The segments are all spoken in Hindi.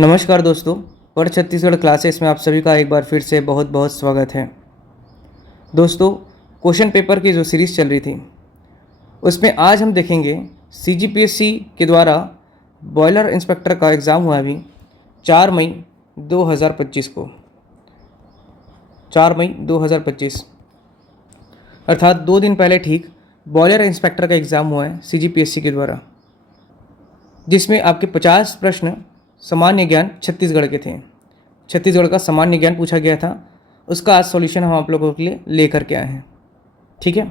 नमस्कार दोस्तों, पढ़ छत्तीसगढ़ क्लासेस में आप सभी का एक बार फिर से बहुत बहुत स्वागत है। दोस्तों, क्वेश्चन पेपर की जो सीरीज़ चल रही थी उसमें आज हम देखेंगे सीजीपीएससी के द्वारा बॉयलर इंस्पेक्टर का एग्ज़ाम हुआ अभी 4 मई 2025 को। 4 मई 2025 अर्थात 2 दिन पहले ठीक बॉयलर इंस्पेक्टर का एग्ज़ाम हुआ है सीजीपीएससी के द्वारा, जिसमें आपके 50 प्रश्न सामान्य ज्ञान छत्तीसगढ़ के थे। छत्तीसगढ़ का सामान्य ज्ञान पूछा गया था, उसका आज सॉल्यूशन हम आप लोगों के लिए लेकर के आए हैं। ठीक है,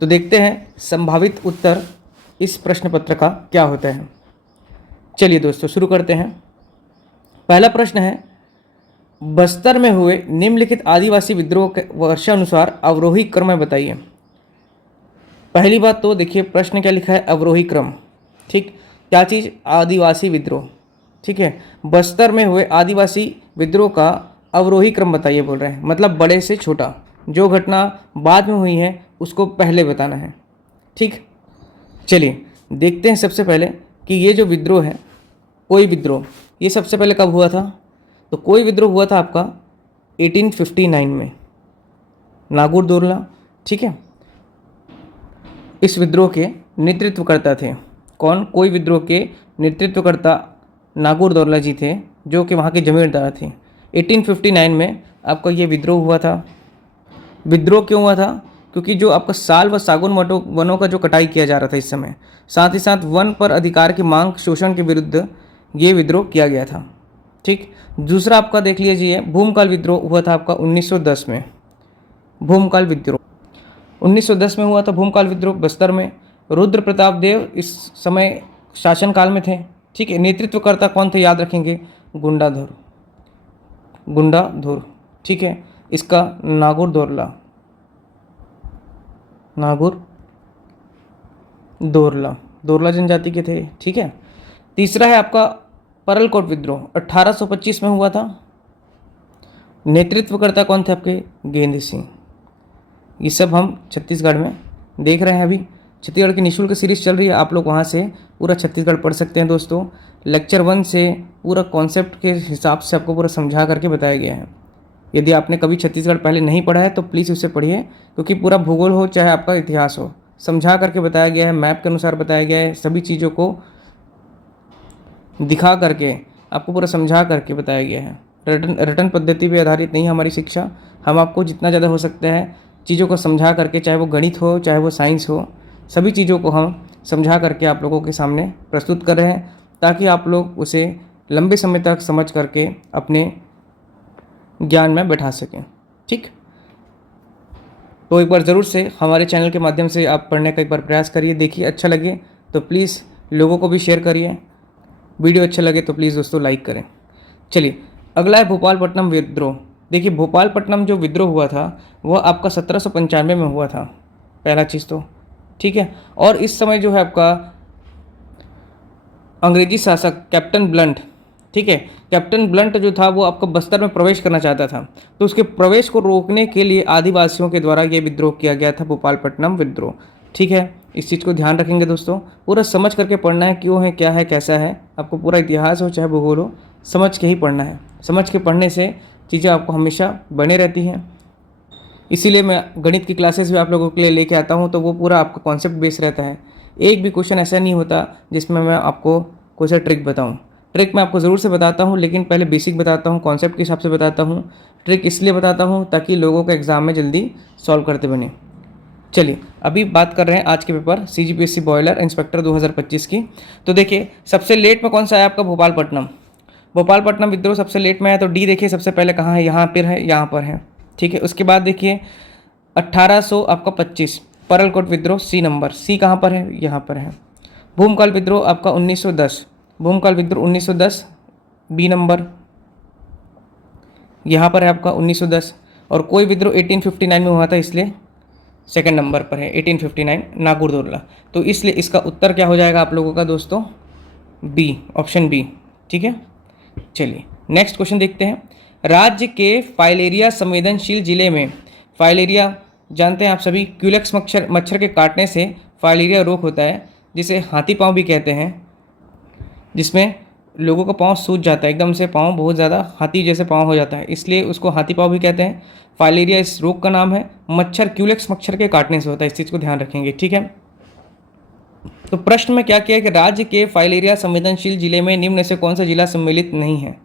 तो देखते हैं संभावित उत्तर इस प्रश्न पत्र का क्या होता है। चलिए दोस्तों शुरू करते हैं। पहला प्रश्न है, बस्तर में हुए निम्नलिखित आदिवासी विद्रोह के वर्षानुसार अवरोही क्रम बताइए। पहली बात तो देखिए प्रश्न क्या लिखा है, अवरोही क्रम। ठीक, क्या चीज़? आदिवासी विद्रोह। ठीक है, बस्तर में हुए आदिवासी विद्रोह का अवरोही क्रम बताइए बोल रहे हैं, मतलब बड़े से छोटा, जो घटना बाद में हुई है उसको पहले बताना है। ठीक, चलिए देखते हैं सबसे पहले कि ये जो विद्रोह है, कोई विद्रोह, ये सबसे पहले कब हुआ था? तो कोई विद्रोह हुआ था आपका 1859 में, नागौर दोरला। ठीक है, इस विद्रोह के नेतृत्वकर्ता थे कौन? कोई विद्रोह के नेतृत्वकर्ता नागौर दौरला जी थे, जो कि वहाँ के जमींदार थे। 1859 में आपका ये विद्रोह हुआ था। विद्रोह क्यों हुआ था? क्योंकि जो आपका साल व सागौन वनों का जो कटाई किया जा रहा था इस समय, साथ ही साथ वन पर अधिकार की मांग शोषण के विरुद्ध ये विद्रोह किया गया था। ठीक, दूसरा आपका देख लीजिए भूमकाल विद्रोह हुआ था आपका 1910 में। भूमकाल विद्रोह 1910 में हुआ था। भूमकाल विद्रोह बस्तर में रुद्र प्रताप देव इस समय शासनकाल में थे। ठीक है, नेतृत्वकर्ता कौन थे याद रखेंगे? गुंडाधुर। ठीक है, इसका नागौर दोरला जनजाति के थे। ठीक है, तीसरा है आपका परलकोट विद्रोह 1825 में हुआ था। नेतृत्वकर्ता कौन थे आपके? गेंद सिंह। ये सब हम छत्तीसगढ़ में देख रहे हैं। अभी छत्तीसगढ़ की निःशुल्क सीरीज चल रही है, आप लोग वहाँ से पूरा छत्तीसगढ़ पढ़ सकते हैं दोस्तों। लेक्चर 1 से पूरा कॉन्सेप्ट के हिसाब से आपको पूरा समझा करके बताया गया है। यदि आपने कभी छत्तीसगढ़ पहले नहीं पढ़ा है तो प्लीज़ उसे पढ़िए, क्योंकि पूरा भूगोल हो चाहे आपका इतिहास हो, समझा करके बताया गया है, मैप के अनुसार बताया गया है, सभी चीज़ों को दिखा करके आपको पूरा समझा करके बताया गया है। रटन पद्धति पर आधारित नहीं है हमारी शिक्षा। हम आपको जितना ज़्यादा हो सकता है चीज़ों को समझा करके, चाहे वो गणित हो चाहे वो साइंस हो, सभी चीज़ों को हम समझा करके आप लोगों के सामने प्रस्तुत कर रहे हैं, ताकि आप लोग उसे लंबे समय तक समझ करके अपने ज्ञान में बैठा सकें। ठीक, तो एक बार ज़रूर से हमारे चैनल के माध्यम से आप पढ़ने का एक बार प्रयास करिए। देखिए अच्छा लगे तो प्लीज़ लोगों को भी शेयर करिए, वीडियो अच्छा लगे तो प्लीज़ दोस्तों लाइक करें। चलिए अगला है भोपालपट्टनम विद्रोह। देखिए भोपालपट्टनम जो विद्रोह हुआ था वह आपका 1795 में हुआ था, पहला चीज़ तो। ठीक है, और इस समय जो है आपका अंग्रेजी शासक कैप्टन ब्लंट, ठीक है, कैप्टन ब्लंट जो था वो आपका बस्तर में प्रवेश करना चाहता था, तो उसके प्रवेश को रोकने के लिए आदिवासियों के द्वारा ये विद्रोह किया गया था, भोपालपट्टनम विद्रोह। ठीक है, इस चीज़ को ध्यान रखेंगे दोस्तों, पूरा समझ करके पढ़ना है, क्यों है, क्या है, कैसा है। आपको पूरा इतिहास हो चाहे भूगोल हो, समझ के ही पढ़ना है। समझ के पढ़ने से चीज़ें आपको हमेशा बने रहती हैं। इसीलिए मैं गणित की क्लासेस भी आप लोगों के लिए लेके आता हूँ, तो वो पूरा आपका कॉन्सेप्ट बेस रहता है। एक भी क्वेश्चन ऐसा नहीं होता जिसमें मैं आपको कोई सा ट्रिक बताऊँ। ट्रिक मैं आपको ज़रूर से बताता हूँ, लेकिन पहले बेसिक बताता हूँ, कॉन्सेप्ट के हिसाब से बताता हूँ। ट्रिक इसलिए बताता हूँ ताकि लोगों को एग्ज़ाम में जल्दी सॉल्व करते बने। चलिए अभी बात कर रहे हैं आज के पेपर सीजीपीएससी बॉयलर इंस्पेक्टर 2025 की। तो देखिए सबसे लेट में कौन सा है आपका? भोपालपट्टनम विद्रोह सबसे लेट में है, तो डी देखिए सबसे पहले कहाँ है? यहाँ पर है, यहाँ पर है। ठीक है, उसके बाद देखिए 1800 आपका 25 परलकोट विद्रोह, सी नंबर, सी कहाँ पर है? यहाँ पर है। भूमकाल विद्रोह आपका 1910, भूमकाल विद्रोह 1910 बी नंबर, यहाँ पर है आपका 1910। और कोई विद्रोह 1859 में हुआ था, इसलिए सेकंड नंबर पर है 1859 नागौर दोरला। तो इसलिए इसका उत्तर क्या हो जाएगा आप लोगों का दोस्तों? B, option B. ठीक है, चलिए नेक्स्ट क्वेश्चन देखते हैं। राज्य के फाइलेरिया संवेदनशील जिले में, फाइलेरिया जानते हैं आप सभी, क्यूलेक्स मच्छर के काटने से फाइलेरिया रोग होता है, जिसे हाथी पाँव भी कहते हैं, जिसमें लोगों का पाँव सूज जाता है, एकदम से पाँव बहुत ज़्यादा हाथी जैसे पाँव हो जाता है, इसलिए उसको हाथी पाँव भी कहते हैं। फाइलेरिया इस रोग का नाम है। मच्छर क्यूलेक्स मच्छर के काटने से होता है, इस चीज़ को ध्यान रखेंगे, ठीक है। तो प्रश्न में क्या किया है कि राज्य के फाइलेरिया संवेदनशील जिले में निम्न में से कौन सा जिला सम्मिलित नहीं है।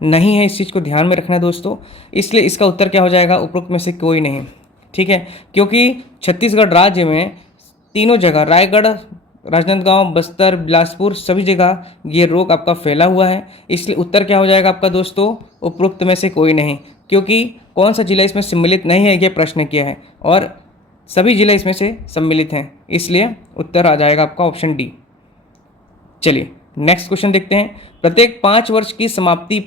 नहीं है, इस चीज़ को ध्यान में रखना है दोस्तों, इसलिए इसका उत्तर क्या हो जाएगा, उपरोक्त में से कोई नहीं, ठीक है। क्योंकि छत्तीसगढ़ राज्य में तीनों जगह, रायगढ़, राजनांदगांव, बस्तर, बिलासपुर, सभी जगह ये रोग आपका फैला हुआ है, इसलिए उत्तर क्या हो जाएगा आपका दोस्तों, उपरोक्त में से कोई नहीं। क्योंकि कौन सा जिला इसमें सम्मिलित नहीं है, ये प्रश्न किया है, और सभी जिले इसमें से सम्मिलित हैं, इसलिए उत्तर आ जाएगा आपका ऑप्शन डी। चलिए नेक्स्ट क्वेश्चन देखते हैं। प्रत्येक 5 वर्ष की समाप्ति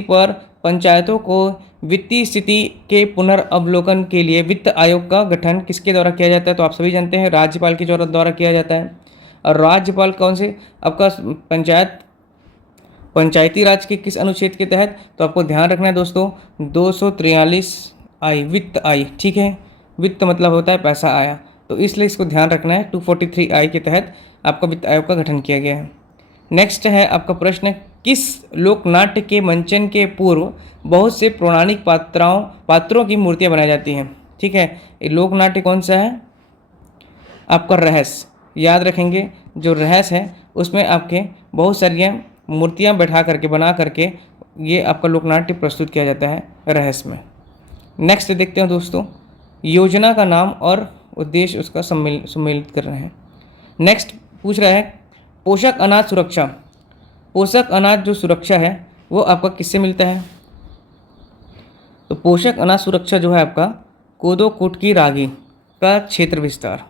पर पंचायतों को वित्तीय स्थिति के पुनर्अवलोकन के लिए वित्त आयोग का गठन किसके द्वारा किया जाता है, तो आप सभी जानते हैं राज्यपाल के द्वारा किया जाता है। और राज्यपाल कौन से, आपका पंचायती राज के किस अनुच्छेद के तहत, तो आपको ध्यान रखना है दोस्तों 243 आई, वित्त आई, ठीक है। वित्त मतलब होता है पैसा आया, तो इसलिए इसको ध्यान रखना है, 243 आई के तहत आपका वित्त आयोग का गठन किया गया है। नेक्स्ट है आपका प्रश्न, किस लोकनाट्य के मंचन के पूर्व बहुत से पौराणिक पात्रों की मूर्तियां बनाई जाती हैं, ठीक है। ये लोकनाट्य कौन सा है, आपका रहस्य, याद रखेंगे जो रहस्य है उसमें आपके बहुत सारी मूर्तियां बैठा करके बना करके ये आपका लोकनाट्य प्रस्तुत किया जाता है रहस्य में। नेक्स्ट देखते हैं दोस्तों, योजना का नाम और उद्देश्य उसका सम्मिलित कर रहे हैं। नेक्स्ट पूछ रहा है पोषक अनाज सुरक्षा। पोषक अनाज जो सुरक्षा है वो आपका किससे मिलता है, तो पोषक अनाज सुरक्षा जो है आपका कोदो कुटकी रागी का क्षेत्र विस्तार,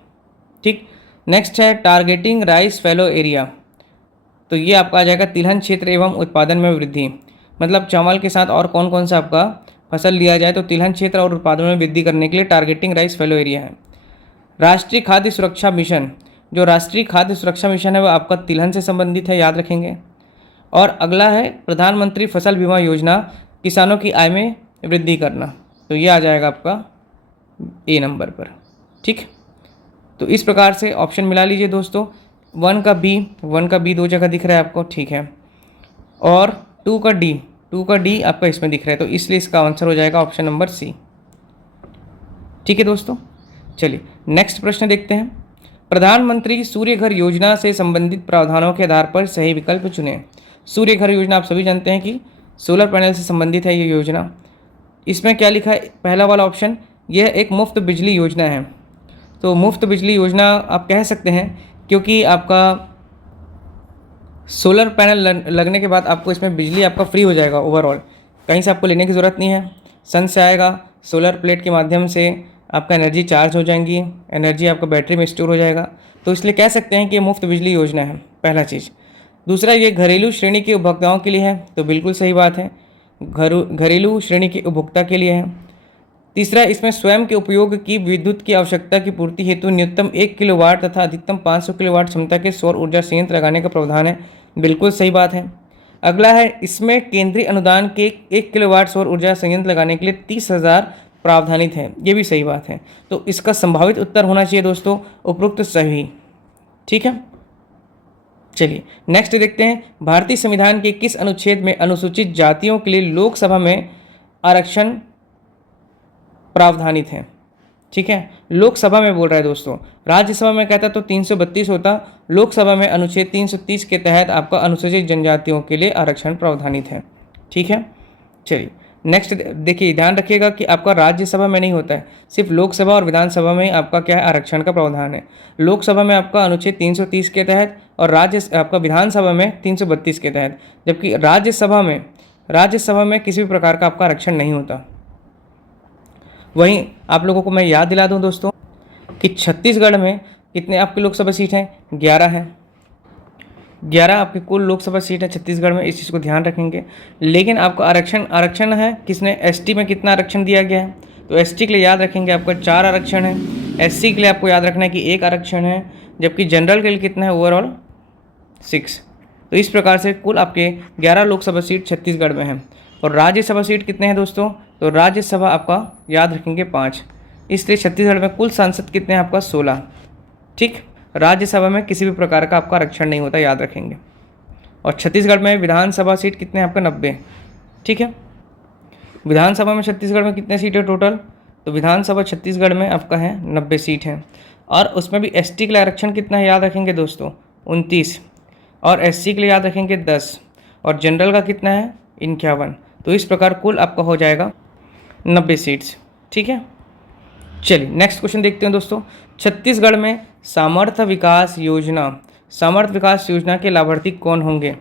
ठीक। नेक्स्ट है टारगेटिंग राइस फैलो एरिया, तो ये आपका आ जाएगा तिलहन क्षेत्र एवं उत्पादन में वृद्धि, मतलब चावल के साथ और कौन कौन सा आपका फसल लिया जाए तो तिलहन क्षेत्र और उत्पादन में वृद्धि करने के लिए टारगेटिंग राइस फैलो एरिया है। राष्ट्रीय खाद्य सुरक्षा मिशन, जो राष्ट्रीय खाद्य सुरक्षा मिशन है वो आपका तिलहन से संबंधित है, याद रखेंगे। और अगला है प्रधानमंत्री फसल बीमा योजना, किसानों की आय में वृद्धि करना, तो ये आ जाएगा आपका ए नंबर पर, ठीक। तो इस प्रकार से ऑप्शन मिला लीजिए दोस्तों, 1 का बी 2 जगह दिख रहा है आपको, ठीक है। और 2 का डी आपका इसमें दिख रहा है, तो इसलिए इसका आंसर हो जाएगा ऑप्शन नंबर सी, ठीक है दोस्तों। चलिए नेक्स्ट प्रश्न देखते हैं। प्रधानमंत्री सूर्य घर योजना से संबंधित प्रावधानों के आधार पर सही विकल्प चुनें। सूर्य घर योजना आप सभी जानते हैं कि सोलर पैनल से संबंधित है ये योजना। इसमें क्या लिखा है, पहला वाला ऑप्शन, यह एक मुफ्त बिजली योजना है। तो मुफ्त बिजली योजना आप कह सकते हैं क्योंकि आपका सोलर पैनल लगने के बाद आपको इसमें बिजली आपका फ्री हो जाएगा ओवरऑल, कहीं से आपको लेने की ज़रूरत नहीं है, सन से आएगा, सोलर प्लेट के माध्यम से आपका एनर्जी चार्ज हो जाएंगी, एनर्जी आपका बैटरी में स्टोर हो जाएगा, तो इसलिए कह सकते हैं कि ये मुफ्त बिजली योजना है, पहला चीज़। दूसरा, ये घरेलू श्रेणी के उपभोक्ताओं के लिए है, तो बिल्कुल सही बात है, घरेलू श्रेणी के उपभोक्ता के लिए है। तीसरा, इसमें स्वयं के उपयोग की विद्युत की आवश्यकता की पूर्ति हेतु न्यूनतम 1 किलोवाट तथा अधिकतम 500 किलोवाट क्षमता के सौर ऊर्जा संयंत्र लगाने का प्रावधान है, बिल्कुल सही बात है। अगला है, इसमें केंद्रीय अनुदान के 1 किलोवाट सौर ऊर्जा संयंत्र लगाने के लिए 30,000 प्रावधानित है, ये भी सही बात है। तो इसका संभावित उत्तर होना चाहिए दोस्तों उपरोक्त सही, ठीक है। चलिए नेक्स्ट देखते हैं, भारतीय संविधान के किस अनुच्छेद में अनुसूचित जातियों के लिए लोकसभा में आरक्षण प्रावधानित है, ठीक है। लोकसभा में बोल रहा है दोस्तों, राज्यसभा में कहता तो 332 होता, लोकसभा में अनुच्छेद 330 के तहत आपका अनुसूचित जनजातियों के लिए आरक्षण प्रावधानित है, ठीक है। चलिए नेक्स्ट देखिए, ध्यान रखिएगा कि आपका राज्यसभा में नहीं होता है, सिर्फ लोकसभा और विधानसभा में आपका क्या है, आरक्षण का प्रावधान है। लोकसभा में आपका अनुच्छेद 330 के तहत और आपका विधानसभा में 332 के तहत, जबकि राज्यसभा में किसी भी प्रकार का आपका आरक्षण नहीं होता। वहीं आप लोगों को मैं याद दिला दूं दोस्तों कि छत्तीसगढ़ में कितने आपकी लोकसभा सीट हैं, 11 हैं, 11 आपकी कुल लोकसभा सीट है छत्तीसगढ़ में, इस चीज़ को ध्यान रखेंगे। लेकिन आपको आरक्षण है किसने, एसटी में कितना आरक्षण दिया गया है, तो एसटी के लिए याद रखेंगे आपका 4 आरक्षण है, एससी के लिए आपको याद रखना है कि 1 आरक्षण है, जबकि जनरल के लिए कितना है ओवरऑल 6। तो इस प्रकार से कुल आपके 11 लोकसभा सीट छत्तीसगढ़ में हैं। और राज्यसभा सीट कितने हैं दोस्तों, तो राज्यसभा आपका याद रखेंगे 5, इसलिए छत्तीसगढ़ में कुल सांसद कितने हैं आपका 16, ठीक। राज्यसभा में किसी भी प्रकार का आपका आरक्षण नहीं होता, याद रखेंगे। और छत्तीसगढ़ में विधानसभा सीट कितने हैं आपका 90। ठीक है, विधानसभा में छत्तीसगढ़ में कितने सीट है टोटल, तो विधानसभा छत्तीसगढ़ में आपका है 90 सीट है। और उसमें भी एसटी के लिए आरक्षण कितना है याद रखेंगे दोस्तों 29, और एससी के लिए याद रखेंगे 10, और जनरल का कितना है 51। तो इस प्रकार कुल आपका हो जाएगा 90 सीट्स। ठीक है, चलिए नेक्स्ट क्वेश्चन देखते हैं दोस्तों। छत्तीसगढ़ में सामर्थ्य विकास योजना के लाभार्थी कौन होंगे।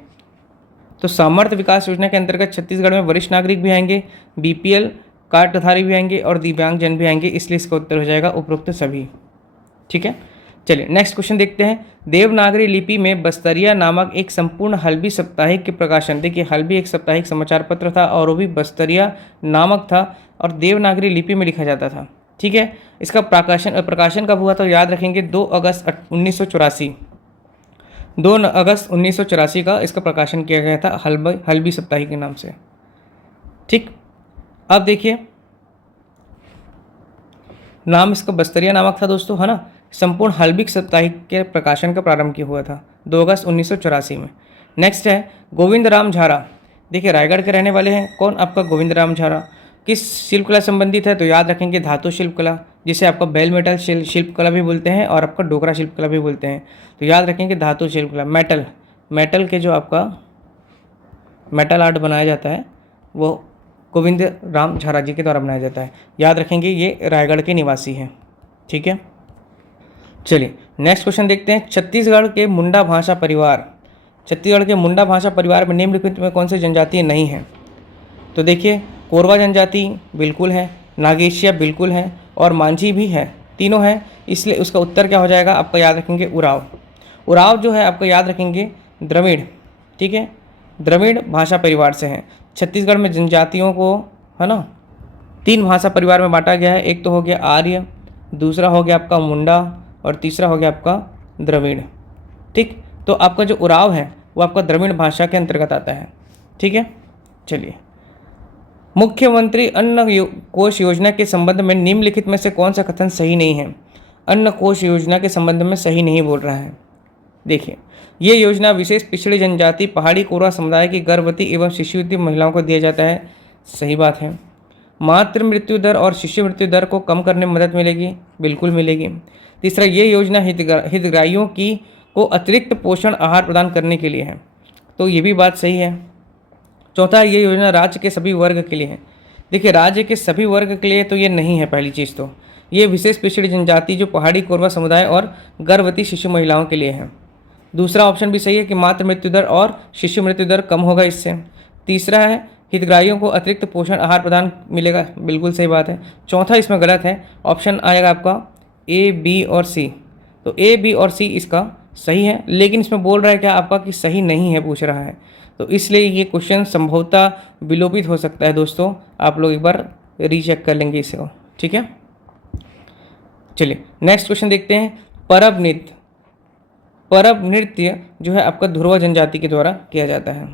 तो सामर्थ्य विकास योजना के अंतर्गत छत्तीसगढ़ में वरिष्ठ नागरिक भी आएंगे, बीपीएल कार्डधारी भी आएंगे और दिव्यांगजन भी आएंगे, इसलिए इसका उत्तर हो जाएगा उपरोक्त सभी। ठीक है, चलिए नेक्स्ट क्वेश्चन देखते हैं। देवनागरी लिपि में बस्तरिया नामक एक संपूर्ण हल्बी साप्ताहिक के प्रकाशन, देखिए हल्बी एक साप्ताहिक समाचार पत्र था और वो भी बस्तरिया नामक था और देवनागरी लिपि में लिखा जाता था। ठीक है, इसका प्रकाशन कब हुआ तो याद रखेंगे 2 अगस्त 1984। 2 अगस्त 1984 का इसका प्रकाशन किया गया था हल्बी साप्ताहिक के नाम से। ठीक, अब देखिए नाम इसका बस्तरिया नामक था दोस्तों, है ना। संपूर्ण हल्बी साप्ताहिक के प्रकाशन का प्रारंभ किया हुआ था 2 अगस्त 1984 में। नेक्स्ट है गोविंद राम झारा, देखिए रायगढ़ के रहने वाले हैं। कौन आपका गोविंद राम झारा, किस शिल्पकला संबंधित है तो याद रखेंगे धातु शिल्पकला, जिसे आपका बेल मेटल शिल्पकला भी बोलते हैं और आपका डोकरा शिल्पकला भी बोलते हैं। तो याद रखेंगे धातु शिल्पकला। मेटल के जो आपका मेटल आर्ट बनाया जाता है वो गोविंद राम झारा जी के द्वारा बनाया जाता है। याद रखेंगे ये रायगढ़ के निवासी हैं। ठीक है, चलिए नेक्स्ट क्वेश्चन देखते हैं। छत्तीसगढ़ के मुंडा भाषा परिवार में निम्नलिखित में कौन सी जनजाति नहीं है। तो देखिए कोरवा जनजाति बिल्कुल है, नागेशिया बिल्कुल है और मांझी भी है, तीनों हैं, इसलिए उसका उत्तर क्या हो जाएगा आपका याद रखेंगे उराव जो है आपका याद रखेंगे द्रविड़। ठीक है, द्रविड़ भाषा परिवार से हैं। छत्तीसगढ़ में जनजातियों को, है ना, 3 भाषा परिवार में बांटा गया है। एक तो हो गया आर्य, दूसरा हो गया आपका मुंडा और तीसरा हो गया आपका द्रविड़। ठीक, तो आपका जो उराव है वो आपका द्रविड़ भाषा के अंतर्गत आता है। ठीक है, चलिए मुख्यमंत्री अन्न कोष योजना के संबंध में निम्नलिखित में से कौन सा कथन सही नहीं है। अन्न कोष योजना के संबंध में सही नहीं बोल रहा है। देखिए ये योजना विशेष पिछड़ी जनजाति पहाड़ी कोरवा समुदाय की गर्भवती एवं शिशुवती महिलाओं को दिया जाता है, सही बात है। मातृ मृत्यु दर और शिशु मृत्यु दर को कम करने में मदद मिलेगी, बिल्कुल मिलेगी। तीसरा, ये योजना हितग्राहियों को अतिरिक्त पोषण आहार प्रदान करने के लिए है, तो ये भी बात सही है। चौथा, ये योजना राज्य के सभी वर्ग के लिए है। देखिए राज्य के सभी वर्ग के लिए तो ये नहीं है, पहली चीज़ तो ये विशेष पिछड़ी जनजाति जो पहाड़ी कोरवा समुदाय और गर्भवती शिशु महिलाओं के लिए है। दूसरा ऑप्शन भी सही है कि मातृ मृत्यु दर और शिशु मृत्यु दर कम होगा इससे। तीसरा है हितग्राहियों को अतिरिक्त पोषण आहार प्रदान मिलेगा, बिल्कुल सही बात है। चौथा इसमें गलत है, ऑप्शन आएगा आपका ए, बी और सी। तो ए, बी और सी इसका सही है, लेकिन इसमें बोल रहा है क्या आपका कि सही नहीं है पूछ रहा है, तो इसलिए ये क्वेश्चन संभवतः विलोपित हो सकता है दोस्तों। आप लोग एक बार रीचेक कर लेंगे इसको। ठीक है, चलिए नेक्स्ट क्वेश्चन देखते हैं। परब नृत्य जो है आपका ध्रुव जनजाति के द्वारा किया जाता है।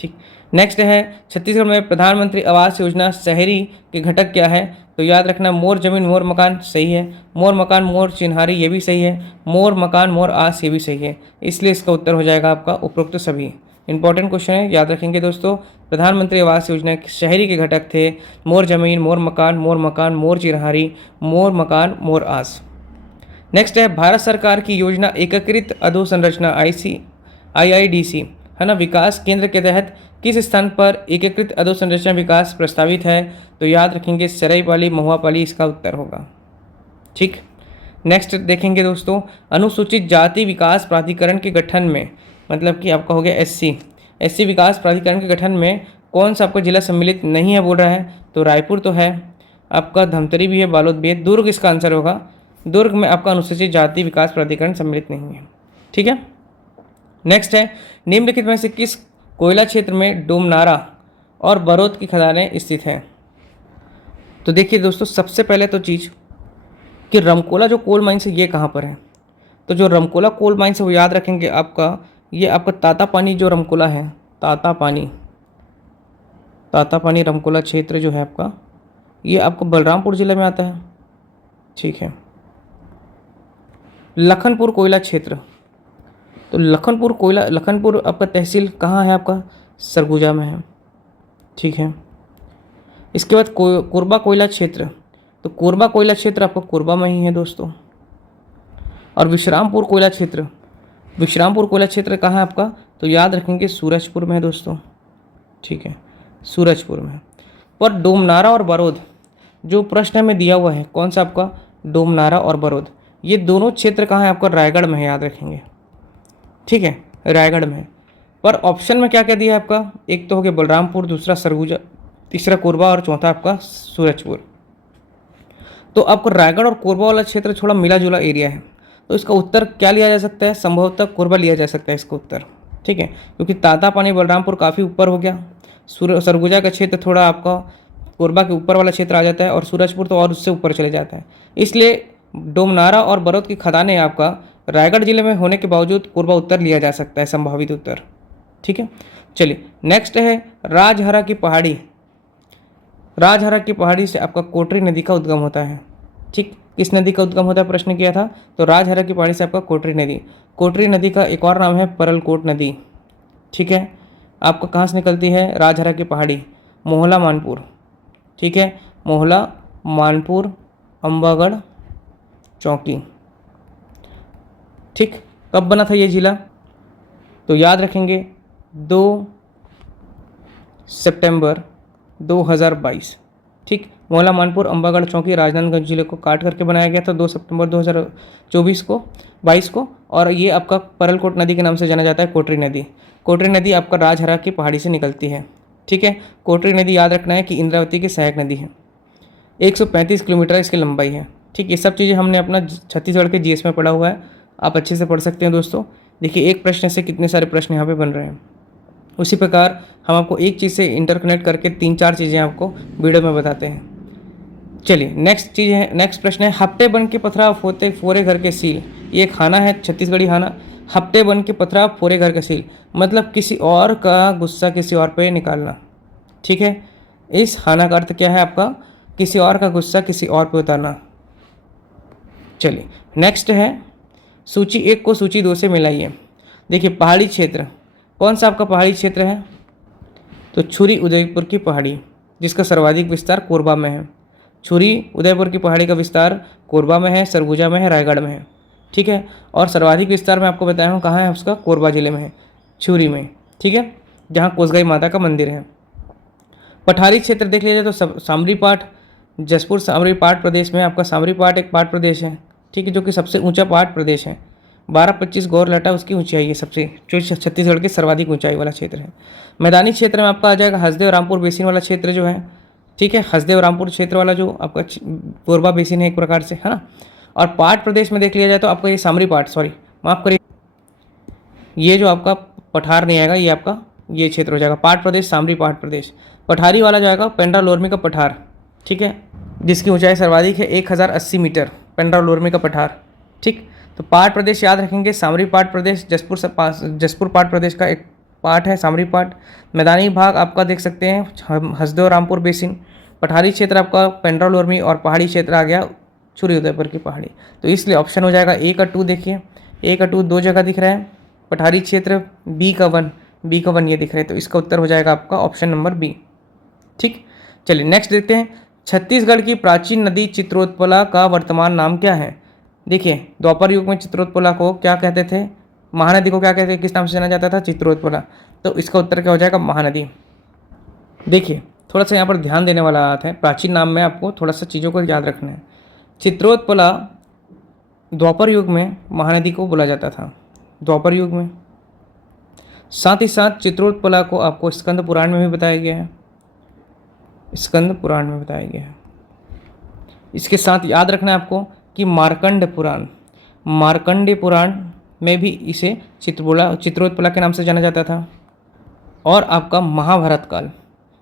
ठीक, नेक्स्ट है छत्तीसगढ़ में प्रधानमंत्री आवास योजना शहरी के घटक क्या है। तो याद रखना मोर जमीन मोर मकान सही है, मोर मकान मोर चिन्हारी ये भी सही है, मोर मकान मोर आस ये भी सही है, इसलिए इसका उत्तर हो जाएगा आपका उपरोक्त सभी। इंपॉर्टेंट क्वेश्चन है, याद रखेंगे दोस्तों। प्रधानमंत्री आवास योजना शहरी के घटक थे मोर जमीन मोर मकान मोर चिन्हारी मोर मकान मोर आस। नेक्स्ट है भारत सरकार की योजना एकीकृत अधोसंरचना IIDC, है ना, विकास केंद्र के तहत किस स्थान पर एकीकृत अधोसंरचना विकास प्रस्तावित है। तो याद रखेंगे सरायपाली महुआपाली इसका उत्तर होगा। ठीक, नेक्स्ट देखेंगे दोस्तों अनुसूचित जाति विकास प्राधिकरण के गठन में, मतलब कि आपका हो गया SC विकास प्राधिकरण के गठन में कौन सा आपका जिला सम्मिलित नहीं है बोल रहा है। तो रायपुर तो है, आपका धमतरी भी है, बालोद भी है, दुर्ग इसका आंसर होगा। दुर्ग में आपका अनुसूचित जाति विकास प्राधिकरण सम्मिलित नहीं है। ठीक है, नेक्स्ट है निम्नलिखित में से किस कोयला क्षेत्र में डोमनारा और बरोद की खदानें स्थित हैं। तो देखिए दोस्तों सबसे पहले तो चीज़ कि रमकोला जो कोल माइन्स है ये कहाँ पर है। तो जो रमकोला कोल माइन्स है वो याद रखेंगे आपका, ये आपका तातापानी जो रमकोला है, तातापानी रमकोला क्षेत्र जो है आपका, ये आपको बलरामपुर जिले में आता है। ठीक है, लखनपुर कोयला क्षेत्र, तो लखनपुर कोयला, लखनपुर आपका तहसील कहाँ है आपका? सरगुजा में है, ठीक है। इसके बाद कोरबा कोयला क्षेत्र, तो कोरबा कोयला क्षेत्र आपका कोरबा में ही है दोस्तों। और विश्रामपुर कोयला क्षेत्र, विश्रामपुर कोयला क्षेत्र कहाँ है आपका? तो याद रखेंगे सूरजपुर में है दोस्तों, ठीक है, सूरजपुर में। पर डोमनारा और बरौद जो प्रश्न में दिया हुआ है, कौन सा आपका? डोमनारा और बरौद, ये दोनों क्षेत्र कहाँ है आपका? रायगढ़ में है, याद रखेंगे, ठीक है, रायगढ़ में है। पर ऑप्शन में क्या क्या दिया है आपका? एक तो हो गया बलरामपुर, दूसरा सरगुजा, तीसरा कोरबा और चौथा आपका सूरजपुर। तो आपको रायगढ़ और कोरबा वाला क्षेत्र थोड़ा मिला जुला एरिया है, तो इसका उत्तर क्या लिया जा सकता है? संभवतः कोरबा लिया जा सकता है इसका उत्तर, ठीक है, क्योंकि तातापानी बलरामपुर काफ़ी ऊपर हो गया, सरगुजा का क्षेत्र थोड़ा आपका कोरबा के ऊपर वाला क्षेत्र आ जाता है, और सूरजपुर तो और उससे ऊपर चले जाता है। इसलिए डोमनारा और बरौद की खदानें आपका रायगढ़ जिले में होने के बावजूद कोरबा उत्तर लिया जा सकता है, संभावित उत्तर, ठीक है। चलिए नेक्स्ट है राजहरा की पहाड़ी। राजहरा की पहाड़ी से आपका कोटरी नदी का उद्गम होता है, ठीक। किस नदी का उद्गम होता है प्रश्न किया था? तो राजहरा की पहाड़ी से आपका कोटरी नदी। कोटरी नदी का एक और नाम है परलकोट नदी, ठीक है। आपका कहाँ से निकलती है? राजहरा की पहाड़ी, मोहला मानपुर, ठीक है, मोहला मानपुर अम्बागढ़ चौकी, ठीक। कब बना था ये जिला? तो याद रखेंगे 2 सितंबर 2022, ठीक। मोहला मानपुर अम्बागढ़ चौकी राजनांदगांव जिले को काट करके बनाया गया था 2 सितंबर 2022 को। और ये आपका परलकोट नदी के नाम से जाना जाता है, कोटरी नदी। कोटरी नदी आपका राजहरा की पहाड़ी से निकलती है, ठीक है। कोटरी नदी याद रखना है कि इंद्रावती की सहायक नदी है, 135 किलोमीटर इसकी लंबाई है, ठीक। ये सब चीज़ें हमने अपना छत्तीसगढ़ के जीएस में पढ़ा हुआ है, आप अच्छे से पढ़ सकते हैं दोस्तों। देखिए एक प्रश्न से कितने सारे प्रश्न यहाँ पे बन रहे हैं। उसी प्रकार हम आपको एक चीज़ से इंटरकनेक्ट करके 3-4 चीज़ें आपको वीडियो में बताते हैं। चलिए नेक्स्ट प्रश्न है, हफ्ते बन के पथरा फोते फोरे घर के सील। ये खाना है छत्तीसगढ़ी खाना, हफ्ते बन के पथरा फोरे घर के सील, मतलब किसी और का गुस्सा किसी और पे निकालना, ठीक है। इस खाना का अर्थ क्या है आपका? किसी और का गुस्सा किसी और पे उतारना। चलिए नेक्स्ट है, सूची 1 को सूची 2 से मिलाइए। देखिए पहाड़ी क्षेत्र, कौन सा आपका पहाड़ी क्षेत्र है? तो छुरी उदयपुर की पहाड़ी, जिसका सर्वाधिक विस्तार कोरबा में है। छुरी उदयपुर की पहाड़ी का विस्तार कोरबा में है, सरगुजा में है, रायगढ़ में है, ठीक है। और सर्वाधिक विस्तार मैं आपको बताया हूँ कहाँ है उसका? कोरबा जिले में है, छुरी में, ठीक है, जहाँ कोसगाई माता का मंदिर है। पठारी क्षेत्र देख लीजिए तो सामरी पाट, जसपुर सामरी पाट प्रदेश में आपका सामरी पाट एक पाट प्रदेश है, ठीक है, जो कि सबसे ऊंचा पाट प्रदेश है। 1225 गौर लटा उसकी ऊंचाई है, सबसे जो छत्तीसगढ़ की सर्वाधिक ऊंचाई वाला क्षेत्र है। मैदानी क्षेत्र में आपका आ जाएगा हसदेव रामपुर बेसिन वाला क्षेत्र जो है, ठीक है, हसदेव रामपुर क्षेत्र वाला जो आपका कोरबा बेसिन है एक प्रकार से, है ना। और पाट प्रदेश में देख लिया जाए तो आपका ये सामरी पाट, सॉरी माफ़ करिए, ये जो आपका पठार नहीं आएगा, ये आपका ये क्षेत्र हो जाएगा पाट प्रदेश, सामरी पाट प्रदेश। पठारी वाला जाएगा पेंड्रा लोरमी का पठार, ठीक है, जिसकी ऊंचाई सर्वाधिक है 1080 मीटर, पेंड्रा लोरमी का पठार, ठीक। तो पाट प्रदेश याद रखेंगे, सामरी पाट प्रदेश जसपुर पाट प्रदेश का एक पार्ट है सामरी पाट। मैदानी भाग आपका देख सकते हैं हसदेव रामपुर बेसिन। पठारी क्षेत्र आपका पेंड्रा लोरमी, और पहाड़ी क्षेत्र आ गया छुरी उदयपुर की पहाड़ी। तो इसलिए ऑप्शन हो जाएगा ए का 2। देखिए ए का 2 2 जगह दिख रहा है, पठारी क्षेत्र बी का 1 ये दिख रहे हैं, तो इसका उत्तर हो जाएगा आपका ऑप्शन नंबर बी, ठीक। चलिए नेक्स्ट देखते हैं, छत्तीसगढ़ की प्राचीन नदी चित्रोत्पला का वर्तमान नाम क्या है? देखिए द्वापर युग में चित्रोत्पला को क्या कहते थे? महानदी को क्या कहते हैं, किस नाम से जाना जाता था? चित्रोत्पला। तो इसका उत्तर क्या हो जाएगा? महानदी। देखिए थोड़ा सा यहाँ पर ध्यान देने वाला बात है, प्राचीन नाम में आपको थोड़ा सा चीज़ों को याद रखना है। चित्रोत्पला द्वापर युग में महानदी को बोला जाता था, द्वापर युग में। साथ ही साथ चित्रोत्पला को आपको स्कंद पुराण में भी बताया गया है, स्कंद पुराण में बताया गया है। इसके साथ याद रखना है आपको कि मार्कंडे पुराण में भी इसे चित्रोत्पला के नाम से जाना जाता था। और आपका महाभारत काल,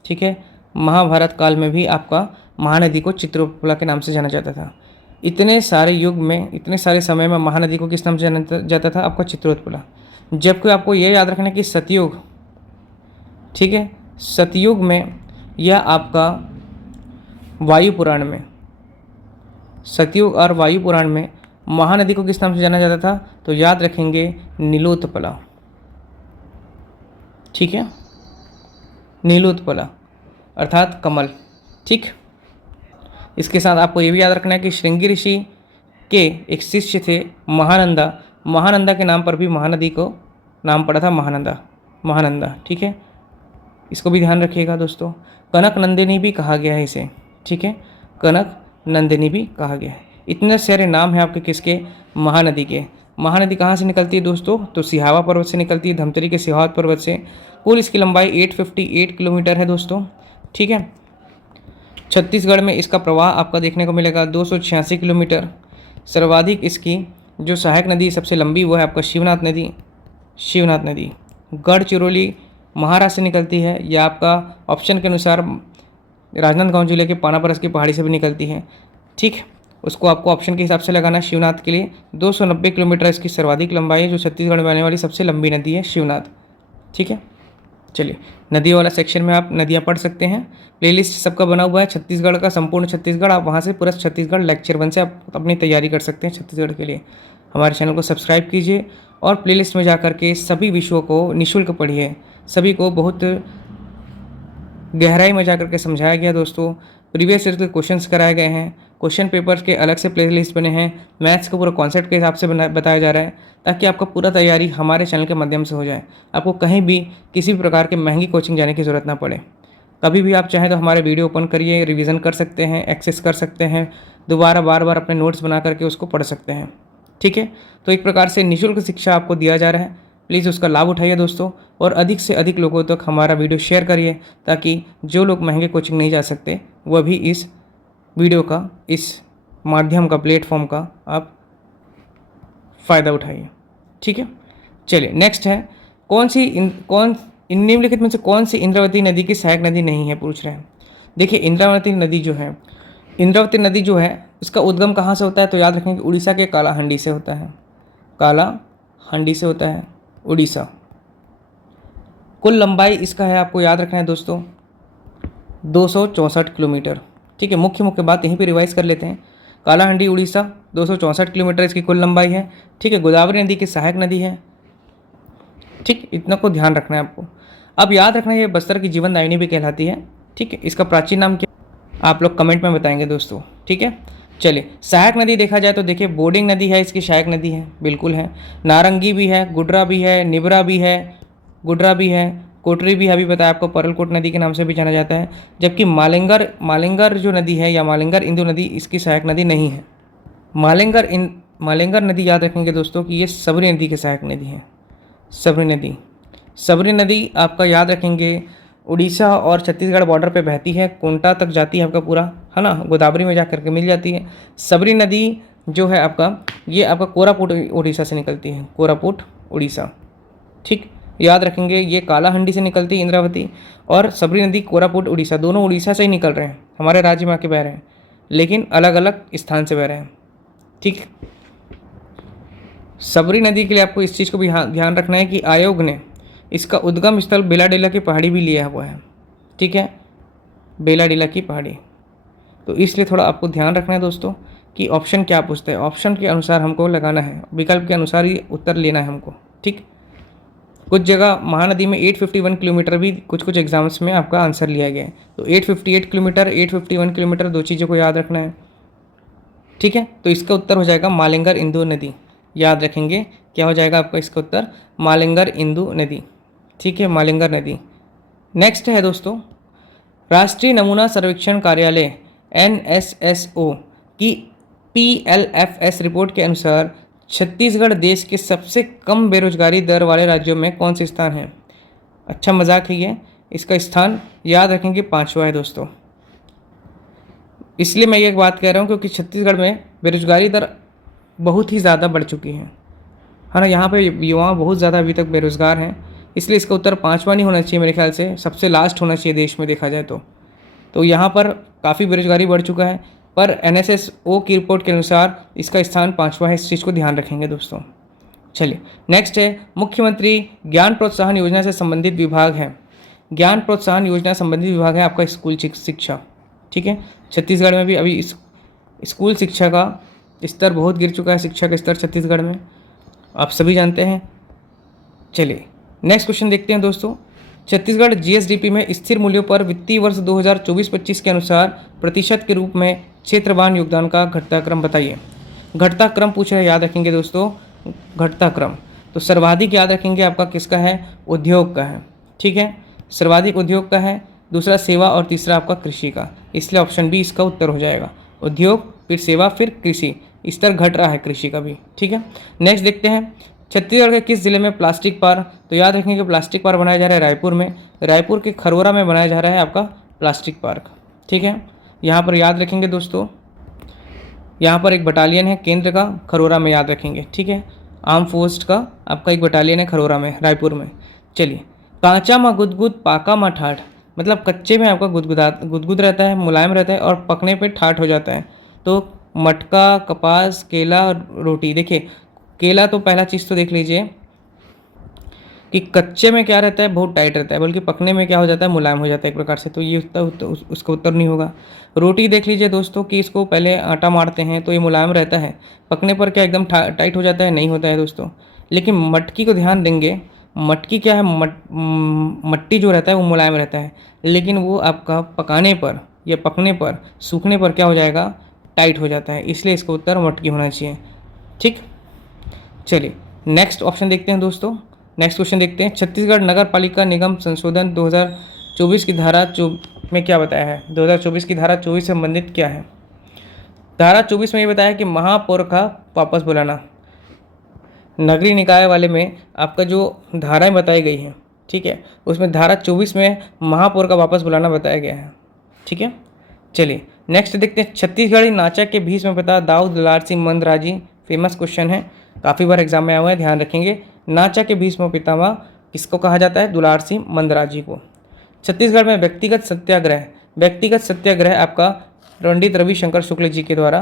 ठीक है, महाभारत काल में भी आपका महानदी को चित्रोत्पला के नाम से जाना जाता था। इतने सारे युग में, इतने सारे समय में महानदी को किस नाम से जाना जाता था? आपका चित्रोत्पला। जबकि आपको ये याद रखना है कि सतयुग, ठीक है, सतयुग में यह आपका वायु पुराण में, सतयुग और वायु पुराण में महानदी को किस नाम से जाना जाता था? तो याद रखेंगे नीलोत्पला। ठीक है, नीलोत्पला अर्थात कमल। ठीक, इसके साथ आपको ये भी याद रखना है कि श्रृंगी ऋषि के एक शिष्य थे महानंदा। महानंदा के नाम पर भी महानदी को नाम पड़ा था महानंदा। ठीक है, इसको भी ध्यान रखिएगा दोस्तों। कनक नंदिनी भी कहा गया है इसे। ठीक है, कनक नंदिनी भी कहा गया है। इतने सारे नाम हैं आपके किसके, महानदी के। महानदी कहाँ से निकलती है दोस्तों, तो सिहावा पर्वत से निकलती है, धमतरी के सिहावत पर्वत से। कुल इसकी लंबाई 858 किलोमीटर है दोस्तों। ठीक है, छत्तीसगढ़ में इसका प्रवाह आपका देखने को मिलेगा 286 किलोमीटर। सर्वाधिक इसकी जो सहायक नदी सबसे लंबी वो है आपका शिवनाथ नदी। गढ़चिरौली महाराष्ट्र से निकलती है, या आपका ऑप्शन के अनुसार राजनांदगांव जिले के पानापरस की पहाड़ी से भी निकलती है। ठीक, उसको आपको ऑप्शन के हिसाब से लगाना है शिवनाथ के लिए। 290 किलोमीटर इसकी सर्वाधिक लंबाई है, जो छत्तीसगढ़ में आने वाली सबसे लंबी नदी है शिवनाथ। ठीक है, चलिए नदी वाला सेक्शन में आप नदियाँ पढ़ सकते हैं। प्लेलिस्ट सबका बना हुआ है छत्तीसगढ़ का, संपूर्ण छत्तीसगढ़। आप वहाँ से पूरा छत्तीसगढ़ लेक्चर 1 से आप अपनी तैयारी कर सकते हैं छत्तीसगढ़ के लिए। हमारे चैनल को सब्सक्राइब कीजिए और प्लेलिस्ट में जा कर के सभी विषयों को निःशुल्क पढ़िए। सभी को बहुत गहराई में जा करके समझाया गया दोस्तों। प्रीवियस ईयर के क्वेश्चंस कराए गए हैं, क्वेश्चन पेपर्स के अलग से प्लेलिस्ट बने हैं, मैथ्स का पूरा कॉन्सेप्ट के हिसाब से बताया जा रहा है, ताकि आपका पूरा तैयारी हमारे चैनल के माध्यम से हो जाए। आपको कहीं भी किसी भी प्रकार के महंगी कोचिंग जाने की ज़रूरत ना पड़े। कभी भी आप चाहें तो हमारे वीडियो ओपन करिए, रिवीजन कर सकते हैं, एक्सेस कर सकते हैं, दोबारा बार बार अपने नोट्स बना करके उसको पढ़ सकते हैं। ठीक है, तो एक प्रकार से निःशुल्क शिक्षा आपको दिया जा रहा है। प्लीज़ उसका लाभ उठाइए दोस्तों, और अधिक से अधिक लोगों तक हमारा वीडियो शेयर करिए, ताकि जो लोग महंगे कोचिंग नहीं जा सकते वह भी इस वीडियो का, इस माध्यम का, प्लेटफॉर्म का आप फ़ायदा उठाइए। ठीक है, चलिए नेक्स्ट है, इन निम्नलिखित में से कौन सी इंद्रावती नदी की सहायक नदी नहीं है, पूछ रहे हैं। देखिए इंद्रावती नदी जो है इसका उद्गम कहाँ से होता है, तो याद रखें कि उड़ीसा के कालाहांडी से होता है, उड़ीसा। कुल लंबाई इसका है, आपको याद रखना है दोस्तों, 264 किलोमीटर। ठीक है, मुख्य बात यहीं पे रिवाइज कर लेते हैं। कालाहांडी उड़ीसा 264 किलोमीटर इसकी कुल लंबाई है। ठीक है, गोदावरी नदी की सहायक नदी है। ठीक, इतना को ध्यान रखना है आपको। अब याद रखना है ये बस्तर की जीवनदायिनी भी कहलाती है। ठीक है, इसका प्राचीन नाम क्या आप लोग कमेंट में बताएंगे दोस्तों। ठीक है, चलिए सहायक नदी देखा जाए तो देखिए बोर्डिंग नदी है, इसकी सहायक नदी है, बिल्कुल है। नारंगी भी है, गुडरा भी है, निबरा भी है, कोटरी भी है, अभी बताया आपको, परलकोट नदी के नाम से भी जाना जाता है। जबकि मालेंगर जो नदी है, या मालेंगर इंदु नदी, इसकी सहायक नदी नहीं है। मालेंगर नदी याद रखेंगे दोस्तों कि ये सबरी नदी की सहायक नदी है। सबरी नदी आपका याद रखेंगे उड़ीसा और छत्तीसगढ़ बॉर्डर पे बहती है, कोंटा तक जाती है आपका पूरा, है ना, गोदावरी में जा करके मिल जाती है। सबरी नदी जो है आपका, ये आपका कोरापुट उड़ीसा से निकलती है, कोरापुट उड़ीसा। ठीक, याद रखेंगे ये कालाहांडी से निकलती है इंद्रावती, और सबरी नदी कोरापुट उड़ीसा, दोनों उड़ीसा से ही निकल रहे हैं, हमारे राज्य में आके बह रहे हैं, लेकिन अलग अलग स्थान से बह रहे हैं। ठीक, सबरी नदी के लिए आपको इस चीज़ को भी ध्यान रखना है कि आयोग ने इसका उद्गम स्थल बेलाडीला की पहाड़ी भी लिया हुआ है। ठीक है, बेलाडीला की पहाड़ी, तो इसलिए थोड़ा आपको ध्यान रखना है दोस्तों कि ऑप्शन क्या पूछते हैं, ऑप्शन के अनुसार हमको लगाना है, विकल्प के अनुसार ही उत्तर लेना है हमको। ठीक, कुछ जगह महानदी में 851 किलोमीटर भी कुछ एग्जाम्स में आपका आंसर लिया गया है, तो 858 किलोमीटर, 851 किलोमीटर, दो चीज़ों को याद रखना है। ठीक है, तो इसका उत्तर हो जाएगा मालेंगर इंदु नदी। याद रखेंगे क्या हो जाएगा आपका इसका उत्तर, मालेंगर इंदु नदी। ठीक है, मालेंगर नदी। नेक्स्ट है दोस्तों, राष्ट्रीय नमूना सर्वेक्षण कार्यालय NSSO की PLFS रिपोर्ट के अनुसार छत्तीसगढ़ देश के सबसे कम बेरोजगारी दर वाले राज्यों में कौन से स्थान है। अच्छा मजाक है ये, इसका स्थान याद रखेंगे 5वां है दोस्तों। इसलिए मैं ये बात कह रहा हूँ क्योंकि छत्तीसगढ़ में बेरोजगारी दर बहुत ही ज़्यादा बढ़ चुकी है ना, यहाँ पे युवा बहुत ज़्यादा अभी तक बेरोजगार हैं, इसलिए इसका उत्तर 5वां नहीं होना चाहिए मेरे ख्याल से, सबसे लास्ट होना चाहिए देश में देखा जाए तो यहाँ पर काफ़ी बेरोजगारी बढ़ चुका है, पर NSSO की रिपोर्ट के अनुसार इसका स्थान 5वां है, इस चीज़ को ध्यान रखेंगे दोस्तों। चलिए नेक्स्ट है, मुख्यमंत्री ज्ञान प्रोत्साहन योजना से संबंधित विभाग है। ज्ञान प्रोत्साहन योजना संबंधित विभाग है आपका स्कूल शिक्षा। ठीक है, छत्तीसगढ़ में भी अभी स्कूल शिक्षा का स्तर बहुत गिर चुका है, शिक्षा का स्तर छत्तीसगढ़ में। आप सभी जानते हैं। चलिए नेक्स्ट क्वेश्चन देखते हैं दोस्तों। छत्तीसगढ़ जीएसडीपी में स्थिर मूल्यों पर वित्तीय वर्ष 2024-25 के अनुसार प्रतिशत के रूप में क्षेत्रवान योगदान का घटता क्रम बताइए। घटता क्रम पूछ रहे, याद रखेंगे दोस्तों घटता क्रम। तो सर्वाधिक याद रखेंगे आपका किसका है, उद्योग का है। ठीक है, सर्वाधिक उद्योग का है, दूसरा सेवा और तीसरा आपका कृषि का, इसलिए ऑप्शन बी इसका उत्तर हो जाएगा। उद्योग, फिर सेवा, फिर कृषि, इस तरह घट रहा है कृषि का भी। ठीक है, नेक्स्ट देखते हैं छत्तीसगढ़ के किस जिले में प्लास्टिक पार्क। तो याद रखेंगे प्लास्टिक पार्क बनाया जा रहा है रायपुर में, रायपुर के खरोरा में बनाया जा रहा है आपका प्लास्टिक पार्क। ठीक है, यहाँ पर याद रखेंगे दोस्तों, यहाँ पर एक बटालियन है केंद्र का, खरोरा में याद रखेंगे। ठीक है, आर्म फोर्स का आपका एक बटालियन है खरोरा में, रायपुर में। चलिए, कांचा मा गुदगुद पाका मा ठाठ, मतलब कच्चे में आपका गुदगुद रहता है, मुलायम रहता है, और पकने पे ठाठ हो जाता है। तो मटका, कपास, केला, रोटी। देखिए केला तो पहला चीज़ तो देख लीजिए कि कच्चे में क्या रहता है, बहुत टाइट रहता है, बल्कि पकने में क्या हो जाता है, मुलायम हो जाता है एक प्रकार से, तो ये उसका उत्तर नहीं होगा। रोटी देख लीजिए दोस्तों कि इसको पहले आटा मारते हैं तो ये मुलायम रहता है, पकने पर क्या एकदम टाइट हो जाता है, नहीं होता है दोस्तों। लेकिन मटकी को ध्यान देंगे, मटकी क्या है, मट्टी जो रहता है वो मुलायम रहता है, लेकिन वो आपका पकाने पर या पकने पर, सूखने पर क्या हो जाएगा, टाइट हो जाता है, इसलिए इसका उत्तर मटकी होना चाहिए। ठीक, चलिए नेक्स्ट ऑप्शन देखते हैं दोस्तों। नेक्स्ट क्वेश्चन देखते हैं, छत्तीसगढ़ नगर पालिका निगम संशोधन 2024 की धारा में क्या बताया है। 2024 की धारा 24 से संबंधित क्या है। धारा 24 में ये बताया कि महापौर का वापस बुलाना। नगरीय निकाय वाले में आपका जो धाराएं बताई गई हैं, ठीक है, उसमें धारा 24 में महापौर का वापस बुलाना बताया गया है। ठीक है, चलिए नेक्स्ट देखते हैं, छत्तीसगढ़ी नाचा के भीष्म पिता दाऊ दुलार सिंह मंदराजी। फेमस क्वेश्चन है, काफ़ी बार एग्जाम में आया हुआ है, ध्यान रखेंगे। नाचा के भीष्म पितामह किसको कहा जाता है, दुलार सिंह मंदराजी को। छत्तीसगढ़ में व्यक्तिगत सत्याग्रह आपका पंडित रविशंकर शुक्ल जी के द्वारा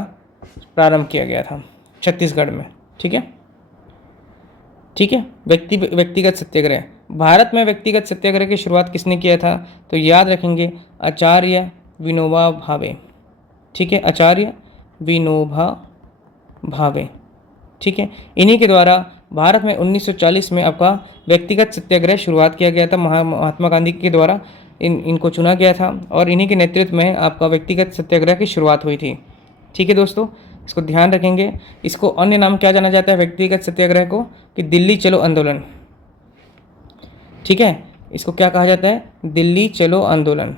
प्रारंभ किया गया था छत्तीसगढ़ में। ठीक है, ठीक है, व्यक्तिगत सत्याग्रह। भारत में व्यक्तिगत सत्याग्रह की शुरुआत किसने किया था, तो याद रखेंगे आचार्य विनोबा भावे। ठीक है, आचार्य विनोबा भावे। ठीक है, इन्हीं के द्वारा भारत में 1940 में आपका व्यक्तिगत सत्याग्रह शुरुआत किया गया था। महात्मा गांधी के द्वारा इनको चुना गया था और इन्हीं के नेतृत्व में आपका व्यक्तिगत सत्याग्रह की शुरुआत हुई थी। ठीक है दोस्तों, इसको ध्यान रखेंगे। इसको अन्य नाम क्या जाना जाता है व्यक्तिगत सत्याग्रह को, कि दिल्ली चलो आंदोलन। ठीक है, इसको क्या कहा जाता है, दिल्ली चलो आंदोलन।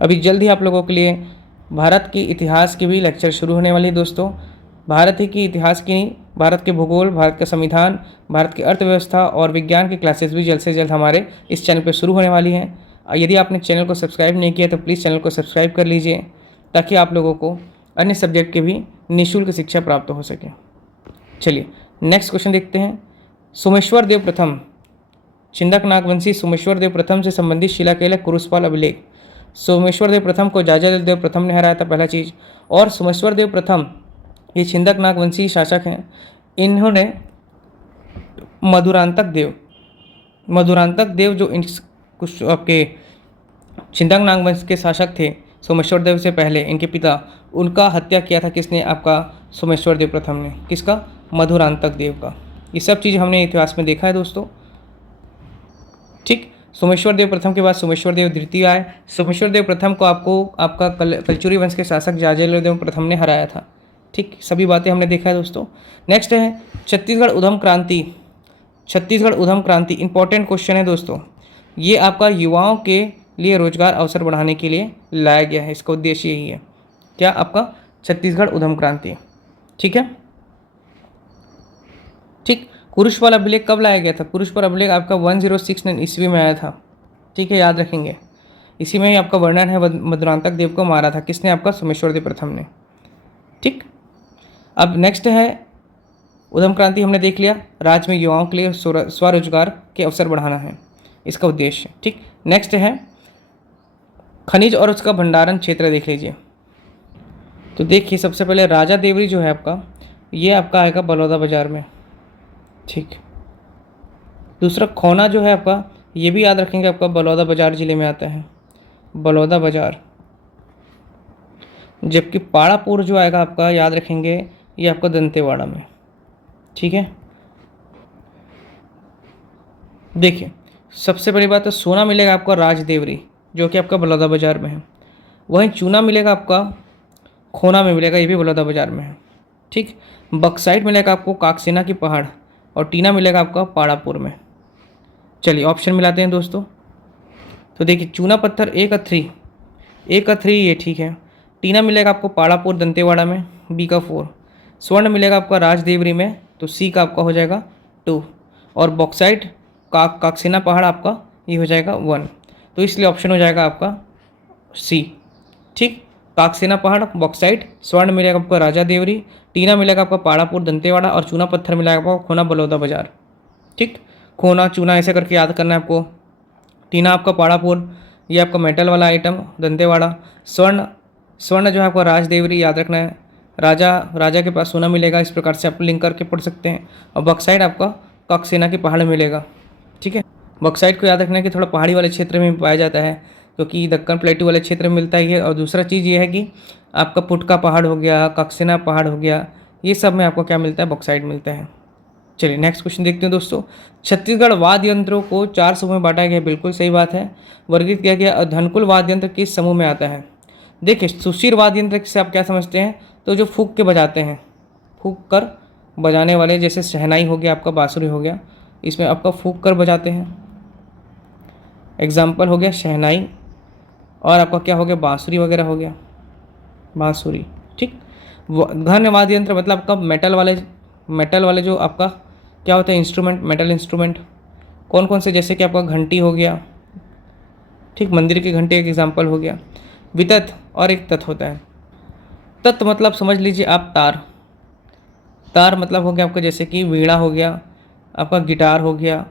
अभी जल्द ही आप लोगों के लिए भारत के इतिहास की भी लेक्चर शुरू होने वाली है दोस्तों। भारत ही की इतिहास की नहीं, भारत के भूगोल, भारत का संविधान, भारत की अर्थव्यवस्था और विज्ञान की क्लासेस भी जल्द से जल्द हमारे इस चैनल पर शुरू होने वाली हैं। यदि आपने चैनल को सब्सक्राइब नहीं किया तो प्लीज़ चैनल को सब्सक्राइब कर लीजिए, ताकि आप लोगों को अन्य सब्जेक्ट की भी निःशुल्क शिक्षा प्राप्त हो सके। चलिए नेक्स्ट क्वेश्चन देखते हैं। सोमेश्वर देव प्रथम, छिंदक नागवंशी सोमेश्वर देव प्रथम से संबंधित शिलाकेल कुरुशपाल अभिलेख। सोमेश्वर देव प्रथम को जाजाल देव प्रथम ने हराया था, पहला चीज़। और सोमेश्वर देव प्रथम ये छिंदक नागवंशी शासक हैं, इन्होंने मधुरांतक देव जो कुछ आपके छिंदक नागवंश के शासक थे सोमेश्वर देव से पहले, इनके पिता, उनका हत्या किया था किसने, आपका सोमेश्वर देव प्रथम ने। किसका, मधुरांतक देव का। ये सब चीज़ हमने इतिहास में देखा है दोस्तों। ठीक, सोमेश्वर देव प्रथम के बाद सोमेश्वर देव द्वितीय आए। सोमेश्वर देव प्रथम को आपका कलचुरी वंश के शासक जाजाल देव प्रथम ने हराया था। ठीक, सभी बातें हमने देखा है दोस्तों। नेक्स्ट है छत्तीसगढ़ उद्यम क्रांति इंपॉर्टेंट क्वेश्चन है दोस्तों। ये आपका युवाओं के लिए रोजगार अवसर बढ़ाने के लिए लाया गया है, इसका उद्देश्य यही है। क्या, आपका छत्तीसगढ़ उद्यम क्रांति। ठीक है, ठीक। कुरुशपाल अभिलेख कब लाया गया था, कुरुशपाल अभिलेख आपका 1069 ईस्वी में आया था। ठीक है, याद रखेंगे। इसी में ही आपका वर्णन है मधुरांतक देव को मारा था किसने, आपका सोमेश्वर देव प्रथम ने। ठीक, अब नेक्स्ट है उद्यम क्रांति हमने देख लिया, राज्य में युवाओं के लिए स्वरोजगार के अवसर बढ़ाना है इसका उद्देश्य। ठीक, नेक्स्ट है खनिज और उसका भंडारण क्षेत्र देख लीजिए। तो देखिए सबसे पहले राजा देवरी जो है आपका, ये आपका आएगा बलौदा बाजार में। ठीक, दूसरा खौना जो है आपका, ये भी याद रखेंगे, आपका बलौदा बाजार जिले में आता है, बलौदा बाजार। जबकि पाड़ापुर जो आएगा आपका, याद रखेंगे, ये आपका दंतेवाड़ा में। ठीक है, देखिए सबसे बड़ी बात है सोना मिलेगा आपका राजदेवरी जो कि आपका बलौदा बाजार में है। वहीं चूना मिलेगा आपका खोना में मिलेगा, ये भी बलौदा बाजार में है। ठीक, बक्साइट मिलेगा आपको काकसेना की पहाड़ और टीना मिलेगा आपका पाड़ापुर में। चलिए ऑप्शन मिलाते हैं दोस्तों। तो देखिए चूना पत्थर ए का 3 ये ठीक है। टीना मिलेगा आपको पाड़ापुर दंतेवाड़ा में, बी का 4। स्वर्ण मिलेगा आपका राजदेवरी में, तो सी का आपका हो जाएगा 2। और बॉक्साइट काकसेना पहाड़ आपका ये हो जाएगा 1। तो इसलिए ऑप्शन हो जाएगा आपका सी। ठीक, काकसेना पहाड़, बॉक्साइट, स्वर्ण मिलेगा आपका राजा देवरी, टीना मिलेगा आपका पाड़ापुर दंतेवाड़ा और चूना पत्थर मिलेगा आपको खोना बलौदा बाजार। ठीक, खोना चूना ऐसे करके याद करना है आपको। टीना आपका पाड़ापुर, ये आपका मेटल वाला आइटम दंतेवाड़ा। स्वर्ण जो है आपका राजदेवरी याद रखना है। राजा के पास सोना मिलेगा, इस प्रकार से आप लिंक करके पढ़ सकते हैं। और बक्साइड आपका काकसेना के पहाड़ मिलेगा। ठीक है, बक्साइड को याद रखना है कि थोड़ा पहाड़ी वाले क्षेत्र में पाया जाता है, क्योंकि दक्कन प्लेटू वाले क्षेत्र में मिलता ही है। और दूसरा चीज़ ये है कि आपका पुटका पहाड़ हो गया, काकसेना पहाड़ हो गया, ये सब में आपको क्या मिलता है, बॉक्साइट मिलता है। चलिए नेक्स्ट क्वेश्चन देखते हैं दोस्तों। छत्तीसगढ़ वाद्य यंत्रों को 4 समूह में बांटा गया, बिल्कुल सही बात है। वर्गीकृत किया गया। धनकुल वाद्य यंत्र किस समूह में आता है? देखिए सुशीर वाद्य यंत्र से आप क्या समझते हैं, तो जो फूंक के बजाते हैं, फूंक कर बजाने वाले, जैसे शहनाई हो गया आपका, बांसुरी हो गया, इसमें आपका फूंक कर बजाते हैं। एग्जाम्पल हो गया शहनाई, और आपका क्या हो गया, बांसुरी वगैरह हो गया, बांसुरी। ठीक, घन वाद्य यंत्र मतलब आपका मेटल वाले जो आपका क्या होता है, इंस्ट्रूमेंट, मेटल इंस्ट्रूमेंट कौन कौन से, जैसे कि आपका घंटी हो गया। ठीक, मंदिर की घंटी एक एग्जाम्पल हो गया। वितत और एक तत् होता है। तत् मतलब समझ लीजिए आप तार मतलब हो गया आपका, जैसे कि वीणा हो गया, आपका गिटार हो गया,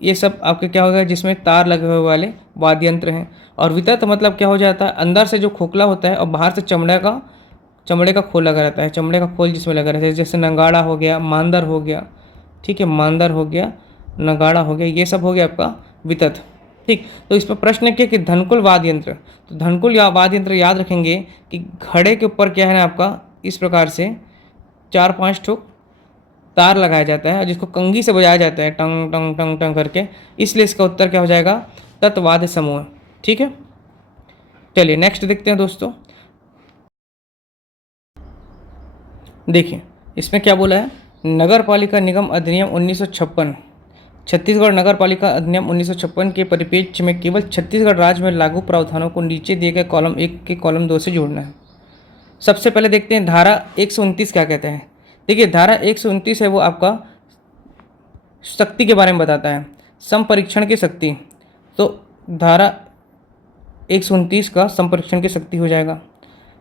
ये सब आपके क्या हो गया जिसमें तार लगे हुए वाले वाद्य यंत्र हैं। और वितत मतलब क्या हो जाता है, अंदर से जो खोखला होता है और बाहर से चमड़े का खोल लगा रहता है, चमड़े का खोल जिसमें लगा रहता है, जैसे नगाड़ा हो गया, मांदर हो गया। ठीक है, मांदर हो गया, नगाड़ा हो गया, ये सब हो गया आपका वितत। ठीक, तो इस पर प्रश्न किया कि धनकुल वाद्य यंत्र, तो धनकुल या वाद्य यंत्र याद रखेंगे कि घड़े के ऊपर क्या है ना आपका, इस प्रकार से 4-5 ठोक तार लगाया जाता है, जिसको कंघी से बजाया जाता है, टंग टंग टंग टंग करके, इसलिए इसका उत्तर क्या हो जाएगा, तत्वाद्य समूह। ठीक है, चलिए नेक्स्ट देखते हैं दोस्तों। देखिए इसमें क्या बोला है, नगर पालिका निगम अधिनियम 1956, छत्तीसगढ़ नगर पालिका अधिनियम 1956 के परिप्रेक्ष्य में केवल छत्तीसगढ़ राज्य में लागू प्रावधानों को नीचे दिए गए कॉलम 1 के कॉलम 2 से जोड़ना है। सबसे पहले देखते हैं धारा 129 क्या कहते हैं। देखिए धारा 129 है वो आपका शक्ति के बारे में बताता है, संपरीक्षण की शक्ति। तो धारा 129 का संपरीक्षण की शक्ति हो जाएगा।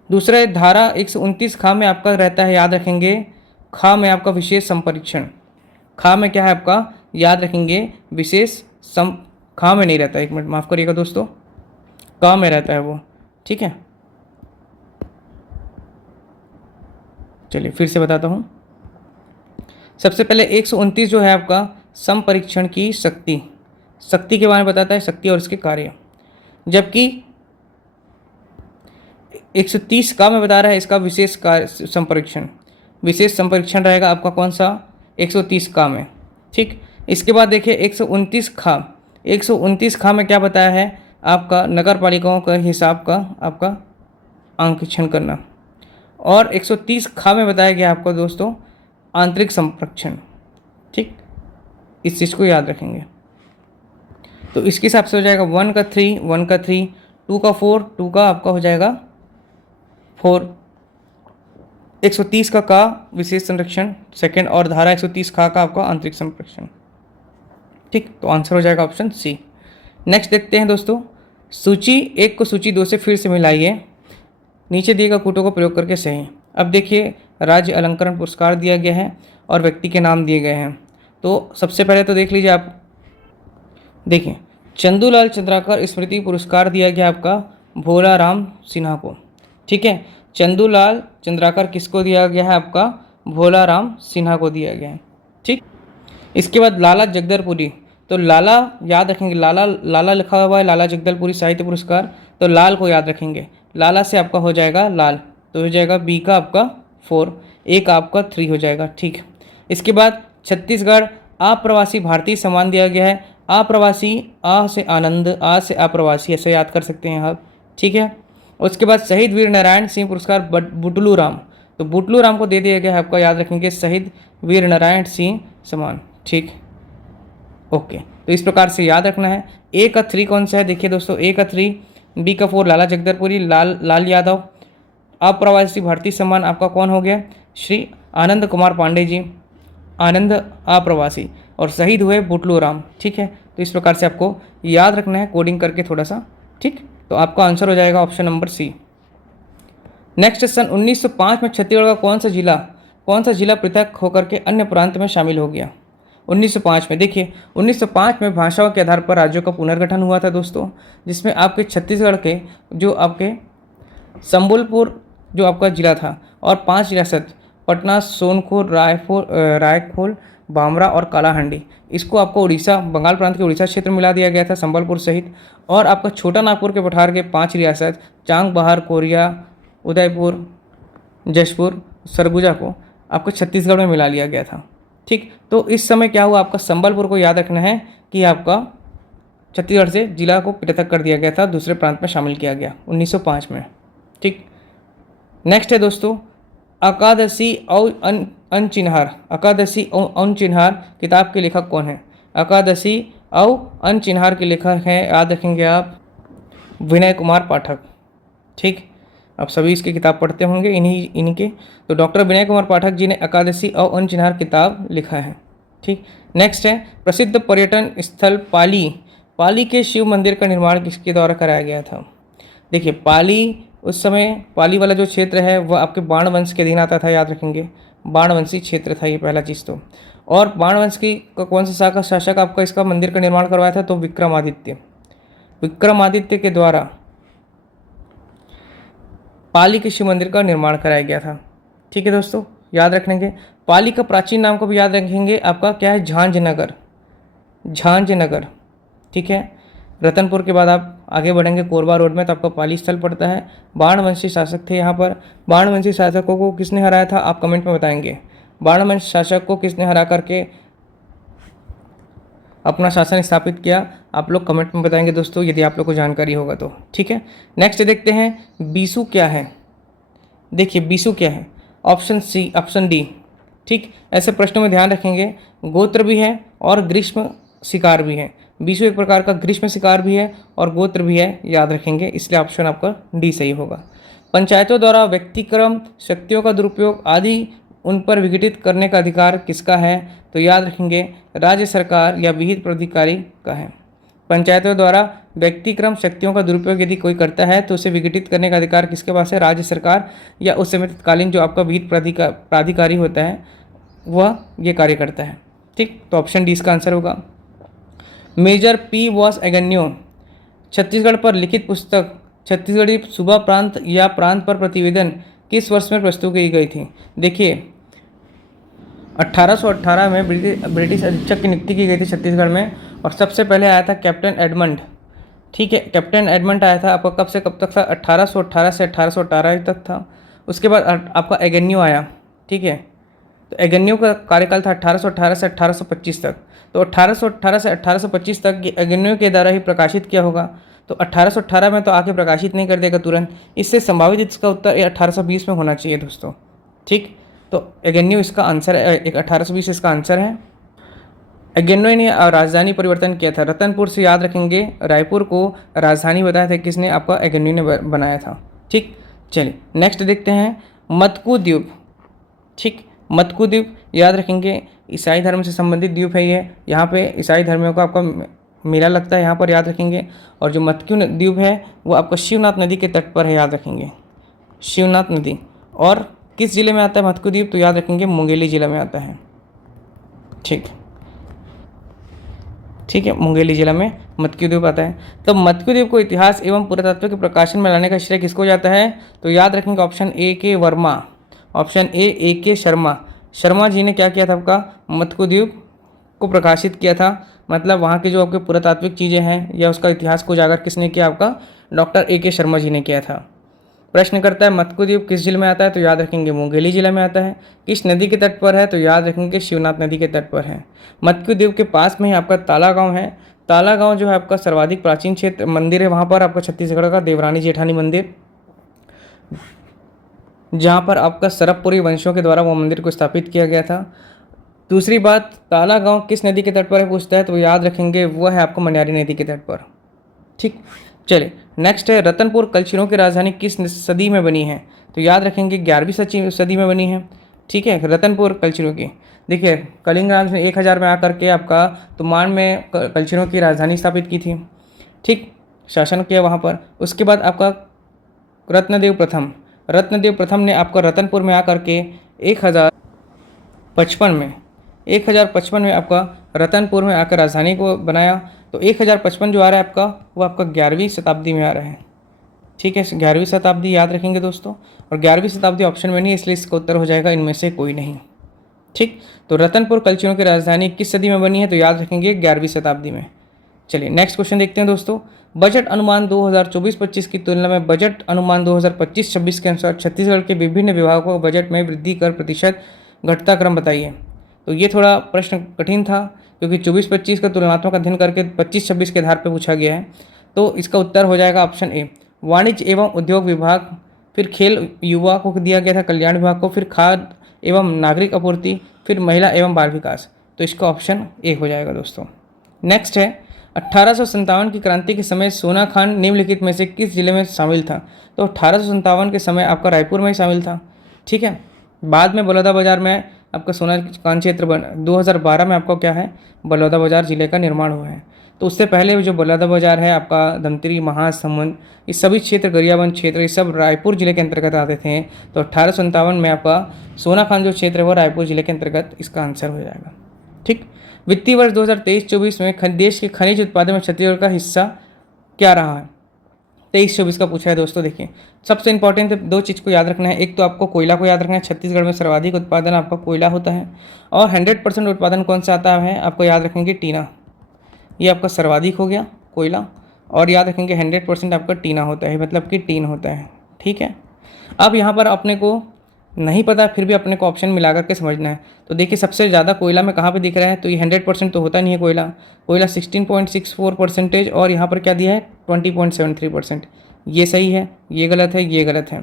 दूसरा है धारा 129 खा में आपका रहता है, याद रखेंगे, खा में आपका विशेष संपरीक्षण। खा में क्या है आपका, याद रखेंगे, विशेष खा में नहीं रहता, एक मिनट माफ़ करिएगा दोस्तों, का में रहता है वो। ठीक है, चलिए फिर से बताता हूँ। सबसे पहले 129 जो है आपका संपरीक्षण की शक्ति के बारे में बताता है, शक्ति और इसके कार्य। जबकि 130 का में बता रहा है इसका विशेष कार्य संपरीक्षण। विशेष संपरीक्षण रहेगा आपका कौन सा, 130 का में। ठीक, इसके बाद देखिए 129 खा में क्या बताया है, आपका नगर पालिकाओं का हिसाब का आपका अंकेक्षण करना। और 130 खा में बताया गया आपको दोस्तों आंतरिक संरक्षण। ठीक, इस चीज़ को याद रखेंगे। तो इसके हिसाब से हो जाएगा 1 का 3, 2 का 4, 2 का आपका हो जाएगा 4, 130 का विशेष संरक्षण सेकंड, और धारा 130 का आपका आंतरिक संरक्षण। ठीक, तो आंसर हो जाएगा ऑप्शन सी। नेक्स्ट देखते हैं दोस्तों, सूची 1 को सूची 2 से फिर से मिलाइए, नीचे दिए गए कूटों को प्रयोग करके सही। अब देखिए राज्य अलंकरण पुरस्कार दिया गया है और व्यक्ति के नाम दिए गए हैं। तो सबसे पहले तो देख लीजिए आप, देखिए चंदूलाल चंद्राकर स्मृति पुरस्कार दिया गया आपका भोला राम सिन्हा को। ठीक है, चंदूलाल चंद्राकर किसको दिया गया है, आपका भोला राम सिन्हा को दिया गया है। ठीक, इसके बाद लाला जगदलपुरी, तो लाला याद रखेंगे, लाला लिखा हुआ है, लाला जगदलपुरी साहित्य पुरस्कार, तो लाल को याद रखेंगे, लाला से आपका हो जाएगा लाल, तो हो जाएगा बी का आपका 4। एक आपका 3 हो जाएगा। ठीक, इसके बाद छत्तीसगढ़ अप्रवासी भारतीय सम्मान दिया गया है। अप्रवासी, आ से आनंद, आ से अप्रवासी, ऐसे याद कर सकते हैं आप। ठीक है, उसके बाद शहीद वीर नारायण सिंह पुरस्कार बुटलू राम, तो बुटलू राम को दे दिया गया है आपका, याद रखेंगे, शहीद वीर नारायण सिंह सम्मान। ठीक, ओके, तो इस प्रकार से याद रखना है। ए का 3 कौन सा है, देखिए दोस्तों, ए का 3, बी का 4 लाला जगदरपुरी, लाल यादव। अप्रवासी भारतीय सम्मान आपका कौन हो गया, श्री आनंद कुमार पांडे जी, आनंद अप्रवासी, और शहीद हुए बुटलू राम। ठीक है, तो इस प्रकार से आपको याद रखना है कोडिंग करके थोड़ा सा। ठीक, तो आपका आंसर हो जाएगा ऑप्शन नंबर सी। नेक्स्ट, सन 1905 में छत्तीसगढ़ का कौन सा जिला पृथक होकर के अन्य प्रांत में शामिल हो गया। 1905 में, देखिए 1905 में भाषाओं के आधार पर राज्यों का पुनर्गठन हुआ था दोस्तों, जिसमें आपके छत्तीसगढ़ के जो आपके संबलपुर जो आपका जिला था और 5 रियासत पटना, सोनपुर, रायखोल, बामरा और कालाहांडी, इसको आपको उड़ीसा, बंगाल प्रांत के उड़ीसा क्षेत्र में मिला दिया गया था संबलपुर सहित। और आपका छोटा नागपुर के पठार के 5 रियासत चांग, बहार, कोरिया, उदयपुर, जशपुर, सरगुजा को आपको छत्तीसगढ़ में मिला लिया गया था। ठीक, तो इस समय क्या हुआ, आपका संबलपुर को याद रखना है कि आपका छत्तीसगढ़ से जिला को पृथक कर दिया गया था, दूसरे प्रांत में शामिल किया गया 1905 में। ठीक, नेक्स्ट है दोस्तों, अकादशी और अनचिन्हार, अकादशी और अनचिन्हार किताब के लेखक कौन है। अकादशी और अनचिन्हार के लेखक हैं, याद रखेंगे आप, विनय कुमार पाठक। ठीक, आप सभी इसकी किताब पढ़ते होंगे इनके, तो डॉक्टर विनय कुमार पाठक जी ने अकादशी और अनचिन्हार किताब लिखा है। ठीक, नेक्स्ट है, प्रसिद्ध पर्यटन स्थल पाली के शिव मंदिर का निर्माण किसके द्वारा कराया गया था। देखिए पाली, उस समय पाली वाला जो क्षेत्र है वह आपके बाण वंश के अधीन आता था, याद रखेंगे, बाणवंशी क्षेत्र था ये पहला चीज़ तो। और बाणवंश की कौन सा शासक आपका इसका मंदिर का निर्माण करवाया था, तो विक्रमादित्य के द्वारा पाली के शिव मंदिर का निर्माण कराया गया था। ठीक है दोस्तों, याद रखेंगे। पाली का प्राचीन नाम को भी याद रखेंगे, आपका क्या है, झांझनगर। ठीक है, रतनपुर के बाद आप आगे बढ़ेंगे कोरबा रोड में तो आपका पाली स्थल पड़ता है। बाणवंशी शासक थे यहाँ पर। बाणवंशी शासकों को किसने हराया था, आप कमेंट में बताएंगे। बाणवंश शासक को किसने हरा करके अपना शासन स्थापित किया, आप लोग कमेंट में बताएंगे दोस्तों, यदि आप लोग को जानकारी होगा तो। ठीक है, नेक्स्ट देखते हैं बीसू क्या है। देखिए बीसू क्या है, ऑप्शन डी। ठीक, ऐसे प्रश्नों में ध्यान रखेंगे, गोत्र भी है और ग्रीष्म शिकार भी है। बीसू एक प्रकार का ग्रीष्म शिकार भी है और गोत्र भी है, याद रखेंगे, इसलिए ऑप्शन आपका डी सही होगा। पंचायतों द्वारा व्यक्तिक्रम शक्तियों का दुरुपयोग आदि उन पर विघटित करने का अधिकार किसका है, तो याद रखेंगे राज्य सरकार या विहित प्राधिकारी का है। पंचायतों द्वारा व्यक्तिक्रम शक्तियों का दुरुपयोग यदि कोई करता है तो उसे विघटित करने का अधिकार किसके पास है, राज्य सरकार या उस समय तत्कालीन जो आपका विहित प्राधिकारी होता है वह ये कार्य करता है। ठीक, तो ऑप्शन डी इसका आंसर होगा। मेजर पी वॉस एगन्यो छत्तीसगढ़ पर लिखित पुस्तक छत्तीसगढ़ी सूबा प्रांत या प्रांत पर प्रतिवेदन किस वर्ष में प्रस्तुत की गई थी। देखिए 1818 में ब्रिटिश अधीक्षक की नियुक्ति की गई थी छत्तीसगढ़ में, और सबसे पहले आया था कैप्टन एडमंड। ठीक है, कैप्टन एडमंड आया था, आपका कब से कब तक था, 1818 से 1818 तक था। उसके बाद आपका एगन्यू आया। ठीक है, तो एगन्यू का कार्यकाल था 1818 से 1825 तक। तो 1818 से 1825 तक एगन्यू के द्वारा ही प्रकाशित किया होगा। तो 1818 में तो आके प्रकाशित नहीं कर देगा तुरंत, इससे संभावित इसका उत्तर 1820 में होना चाहिए दोस्तों। ठीक, तो एगन्यू इसका आंसर है, 1820 इसका आंसर है। एगन्यू ने राजधानी परिवर्तन किया था, रतनपुर से याद रखेंगे रायपुर को राजधानी बताया था किसने, आपका एगन्यू ने बनाया था। ठीक, चलिए नेक्स्ट देखते हैं मत्कू द्वीप। ठीक, मत्कू द्वीप याद रखेंगे ईसाई धर्म से संबंधित द्वीप है ये, यहाँ पे ईसाई धर्मियों का आपका मेला लगता है यहाँ पर, याद रखेंगे। और जो मत्कू द्वीप है वो आपका शिवनाथ नदी के तट पर है, याद रखेंगे, शिवनाथ नदी। और किस जिले में आता है मत्कू द्वीप, तो याद रखेंगे मुंगेली जिला में आता है। ठीक है, मुंगेली जिला में मत्कू द्वीप आता है। तो मत्कू द्वीप को इतिहास एवं पुरातत्व के प्रकाशन में लाने का श्रेय किसको जाता है, तो याद रखेंगे ऑप्शन ए के वर्मा, ऑप्शन ए के शर्मा जी ने क्या किया था, आपका मत्कू द्वीप को प्रकाशित किया था। मतलब वहाँ की जो आपके पुरातात्विक चीज़ें हैं या उसका इतिहास को उजागर किसने किया, आपका डॉक्टर ए के शर्मा जी ने किया था। प्रश्न करता है मत्कु द्वीप किस जिले में आता है, तो याद रखेंगे मुंगेली जिला में आता है। किस नदी के तट पर है, तो याद रखेंगे शिवनाथ नदी के तट पर है। मत्कु द्वीप के पास में ही आपका ताला गांव है। ताला गांव जो है आपका सर्वाधिक प्राचीन क्षेत्र मंदिर है, वहाँ पर आपका छत्तीसगढ़ का देवरानी जेठानी मंदिर, जहाँ पर आपका सरबपुरी वंशों के द्वारा वो मंदिर को स्थापित किया गया था। दूसरी बात, ताला गांव किस नदी के तट पर है पूछता है, तो याद रखेंगे वह है आपको मन्यारी नदी के तट पर। ठीक, चलिए नेक्स्ट है रतनपुर कलचिरों की राजधानी किस सदी में बनी है, तो याद रखेंगे 11वीं सदी में बनी है। ठीक है, रतनपुर कलचिरों की, देखिए कलिंग राज ने 1000 में आकर के आपका तुमान में कलचिरों की राजधानी स्थापित की थी। ठीक, शासन किया वहाँ पर। उसके बाद आपका रत्नदेव प्रथम ने आपका रतनपुर में आकर के 1055 में आपका रतनपुर में आकर राजधानी को बनाया। तो 1055 जो आ रहा है आपका, वो आपका 11वीं शताब्दी में आ रहा है। ठीक है, 11वीं शताब्दी याद रखेंगे दोस्तों, और 11वीं शताब्दी ऑप्शन में नहीं, इसलिए इसका उत्तर हो जाएगा इनमें से कोई नहीं। ठीक, तो रतनपुर कलचिरों की राजधानी किस सदी में बनी है, तो याद रखेंगे 11वीं शताब्दी में। चलिए नेक्स्ट क्वेश्चन देखते हैं दोस्तों। बजट अनुमान 2024-25 की तुलना में बजट अनुमान 2025-26 के अनुसार छत्तीसगढ़ के विभिन्न विभागों को बजट में वृद्धि कर प्रतिशत घटता क्रम बताइए। तो ये थोड़ा प्रश्न कठिन था, क्योंकि 24-25 का तुलनात्मक अध्ययन करके 25-26 के आधार पर पूछा गया है। तो इसका उत्तर हो जाएगा ऑप्शन ए, वाणिज्य एवं उद्योग विभाग, फिर खेल युवा को दिया गया था कल्याण विभाग को, फिर खाद्य एवं नागरिक आपूर्ति, फिर महिला एवं बाल विकास। तो इसका ऑप्शन ए हो जाएगा दोस्तों। नेक्स्ट है 1857 की क्रांति के समय सोनाखान निम्नलिखित में से किस जिले में शामिल था, तो 1857 के समय आपका रायपुर में ही शामिल था। ठीक है, बाद में बलौदाबाजार में आपका सोनाखान क्षेत्र 2012 में आपका क्या है, बलौदाबाजार जिले का निर्माण हुआ है। तो उससे पहले जो बलौदाबाजार है आपका धमतरी, महासमुंद, ये सभी क्षेत्र, गरियाबंद क्षेत्र, ये सब रायपुर जिले के अंतर्गत आते थे। तो 1857 में आपका सोनाखान जो क्षेत्र है वो रायपुर जिले के अंतर्गत इसका आंसर हो जाएगा। ठीक, वित्तीय वर्ष 2023-24 में देश के खनिज उत्पादन में छत्तीसगढ़ का हिस्सा क्या रहा है, 23-24 का पूछा है दोस्तों। देखिए सबसे इंपॉर्टेंट दो चीज़ को याद रखना है, एक तो आपको कोयला को याद रखना है, छत्तीसगढ़ में सर्वाधिक उत्पादन आपका कोयला होता है, और 100% उत्पादन कौन सा आता है, आपको याद रखेंगे टीना, ये आपका सर्वाधिक हो गया कोयला, और याद रखेंगे 100% आपका टीना होता है, मतलब कि टीन होता है। ठीक है, अब यहाँ पर अपने को नहीं पता, फिर भी अपने को ऑप्शन मिला करके समझना है। तो देखिए सबसे ज़्यादा कोयला में कहाँ पे दिख रहा है, तो ये 100% तो होता नहीं है कोयला 16.64%, और यहाँ पर क्या दिया है 20.73%। ये सही है, ये गलत है, ये गलत है।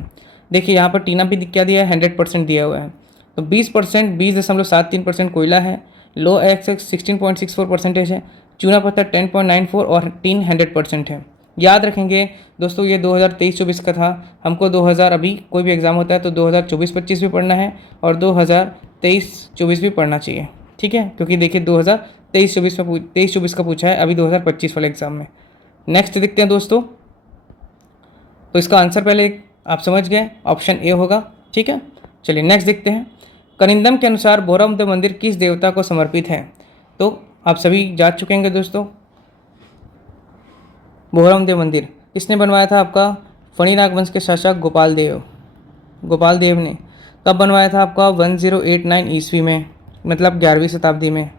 देखिए यहाँ पर टीना भी क्या दिया है, 100% दिया हुआ है। तो 20% 20.73% कोयला है, लो एक्स 16.64% है, चूना पत्थर 10.94 और टीन 100% है। याद रखेंगे दोस्तों, ये 2023-24 का था, हमको 2000 अभी कोई भी एग्ज़ाम होता है तो 2024-25 भी पढ़ना है और 2023-24 भी पढ़ना चाहिए। ठीक है, क्योंकि देखिए 2023-24 का पूछा है अभी 2025 वाले एग्ज़ाम में। नेक्स्ट देखते हैं दोस्तों, तो इसका आंसर पहले आप समझ गए, ऑप्शन ए होगा। ठीक है, चलिए नेक्स्ट देखते हैं। कनिंदम के अनुसार भोरम देव मंदिर किस देवता को समर्पित है, तो आप सभी जा चुके हैं दोस्तों। भोरम देव मंदिर किसने बनवाया था, आपका फणिनाग वंश के शासक गोपाल देव ने। कब बनवाया था, आपका 1089 ईस्वी में, मतलब 11वीं शताब्दी में।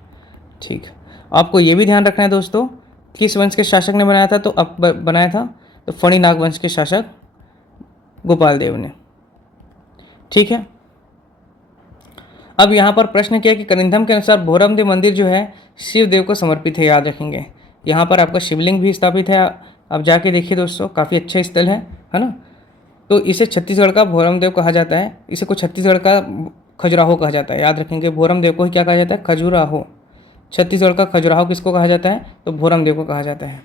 ठीक, आपको ये भी ध्यान रखना है दोस्तों, किस वंश के शासक ने बनाया था, तो अब बनाया था तो फणिनाग वंश के शासक गोपाल देव ने। ठीक है, अब यहाँ पर प्रश्न किया कि कनिंदम के अनुसार भोरम देव मंदिर जो है शिव देव को समर्पित है। याद रखेंगे यहाँ पर आपका शिवलिंग भी स्थापित है, आप जाके देखिए दोस्तों, काफ़ी अच्छा स्थल है ना। तो इसे छत्तीसगढ़ का भोरम देव कहा जाता है, इसे को छत्तीसगढ़ का खजुराहो कहा जाता है। याद रखेंगे भोरम देव को ही क्या कहा जाता है, खजुराहो। छत्तीसगढ़ का खजुराहो किसको कहा जाता है, तो भोरम देव को कहा जाता है।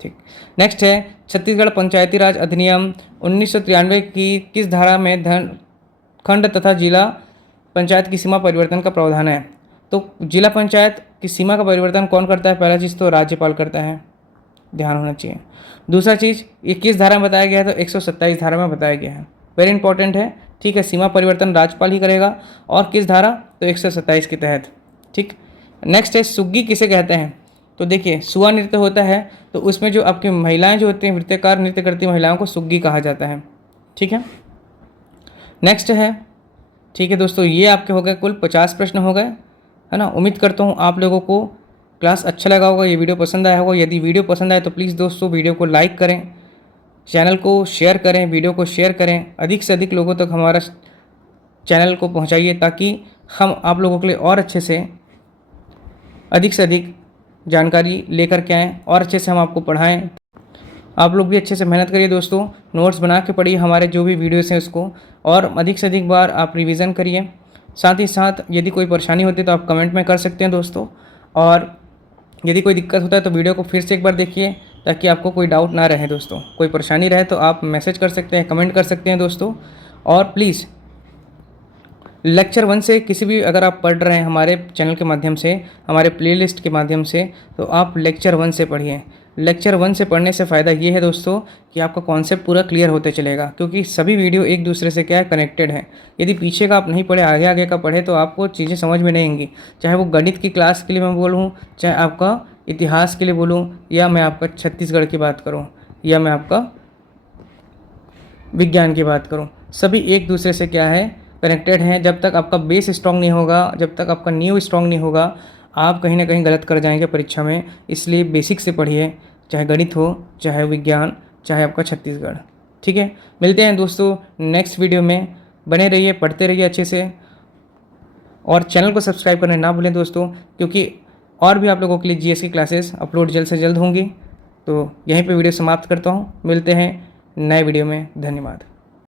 ठीक, नेक्स्ट है छत्तीसगढ़ पंचायती राज अधिनियम 1993 की किस धारा में खंड तथा जिला पंचायत की सीमा परिवर्तन का प्रावधान है। तो जिला पंचायत की सीमा का परिवर्तन कौन करता है, पहला चीज़ तो राज्यपाल करता है, ध्यान होना चाहिए। दूसरा चीज़ ये किस धारा में बताया गया है, तो 127 धारा में बताया गया है, वेरी इंपॉर्टेंट है। ठीक है, सीमा परिवर्तन राज्यपाल ही करेगा, और किस धारा, तो 127 के तहत। ठीक, नेक्स्ट है सुग्गी किसे कहते हैं, तो देखिए सुआ नृत्य होता है, तो उसमें जो आपकी महिलाएं जो होती हैं, नृत्यकार नृत्य करती महिलाओं को सुग्गी कहा जाता है। ठीक है, नेक्स्ट है, ठीक है दोस्तों, ये आपके हो गए कुल 50 प्रश्न हो गए, है ना। उम्मीद करता हूँ आप लोगों को क्लास अच्छा लगा होगा, ये वीडियो पसंद आया होगा। यदि वीडियो पसंद आए तो प्लीज़ दोस्तों वीडियो को लाइक करें, चैनल को शेयर करें, वीडियो को शेयर करें, अधिक से अधिक लोगों तक हमारा चैनल को पहुंचाइए ताकि हम आप लोगों के लिए और अच्छे से अधिक से अधिक जानकारी लेकर के आएँ और अच्छे से हम आपको पढ़ाएं। आप लोग भी अच्छे से मेहनत करिए दोस्तों, नोट्स बना के पढ़िए हमारे जो भी वीडियोस हैं उसको, और अधिक से अधिक बार आप रिवीजन करिए। साथ ही साथ यदि कोई परेशानी होती है तो आप कमेंट में कर सकते हैं दोस्तों, और यदि कोई दिक्कत होता है तो वीडियो को फिर से एक बार देखिए ताकि आपको कोई डाउट ना रहे दोस्तों। कोई परेशानी रहे तो आप मैसेज कर सकते हैं, कमेंट कर सकते हैं दोस्तों। और प्लीज़ लेक्चर 1 से किसी भी अगर आप पढ़ रहे हैं हमारे चैनल के माध्यम से, हमारे प्लेलिस्ट के माध्यम से, तो आप लेक्चर 1 से पढ़िए। लेक्चर 1 से पढ़ने से फ़ायदा ये है दोस्तों कि आपका कॉन्सेप्ट पूरा क्लियर होते चलेगा, क्योंकि सभी वीडियो एक दूसरे से क्या है, कनेक्टेड है। यदि पीछे का आप नहीं पढ़े, आगे आगे का पढ़े, तो आपको चीज़ें समझ में नहीं आएंगी। चाहे वो गणित की क्लास के लिए मैं बोलूँ, चाहे आपका इतिहास के लिए बोलूँ, या मैं आपका छत्तीसगढ़ की बात करूँ, या मैं आपका विज्ञान की बात करूँ, सभी एक दूसरे से क्या है, कनेक्टेड हैं। जब तक आपका बेस स्ट्रॉन्ग नहीं होगा, जब तक आपका नींव स्ट्रॉन्ग नहीं होगा, आप कहीं ना कहीं गलत कर जाएंगे परीक्षा में। इसलिए बेसिक से पढ़िए, चाहे गणित हो, चाहे विज्ञान, चाहे आपका छत्तीसगढ़। ठीक है, मिलते हैं दोस्तों नेक्स्ट वीडियो में। बने रहिए, पढ़ते रहिए अच्छे से, और चैनल को सब्सक्राइब करना ना भूलें दोस्तों, क्योंकि और भी आप लोगों के लिए जीएस की क्लासेस अपलोड जल्द से जल्द होंगी। तो यहीं पे वीडियो समाप्त करता हूँ, मिलते हैं नए वीडियो में। धन्यवाद।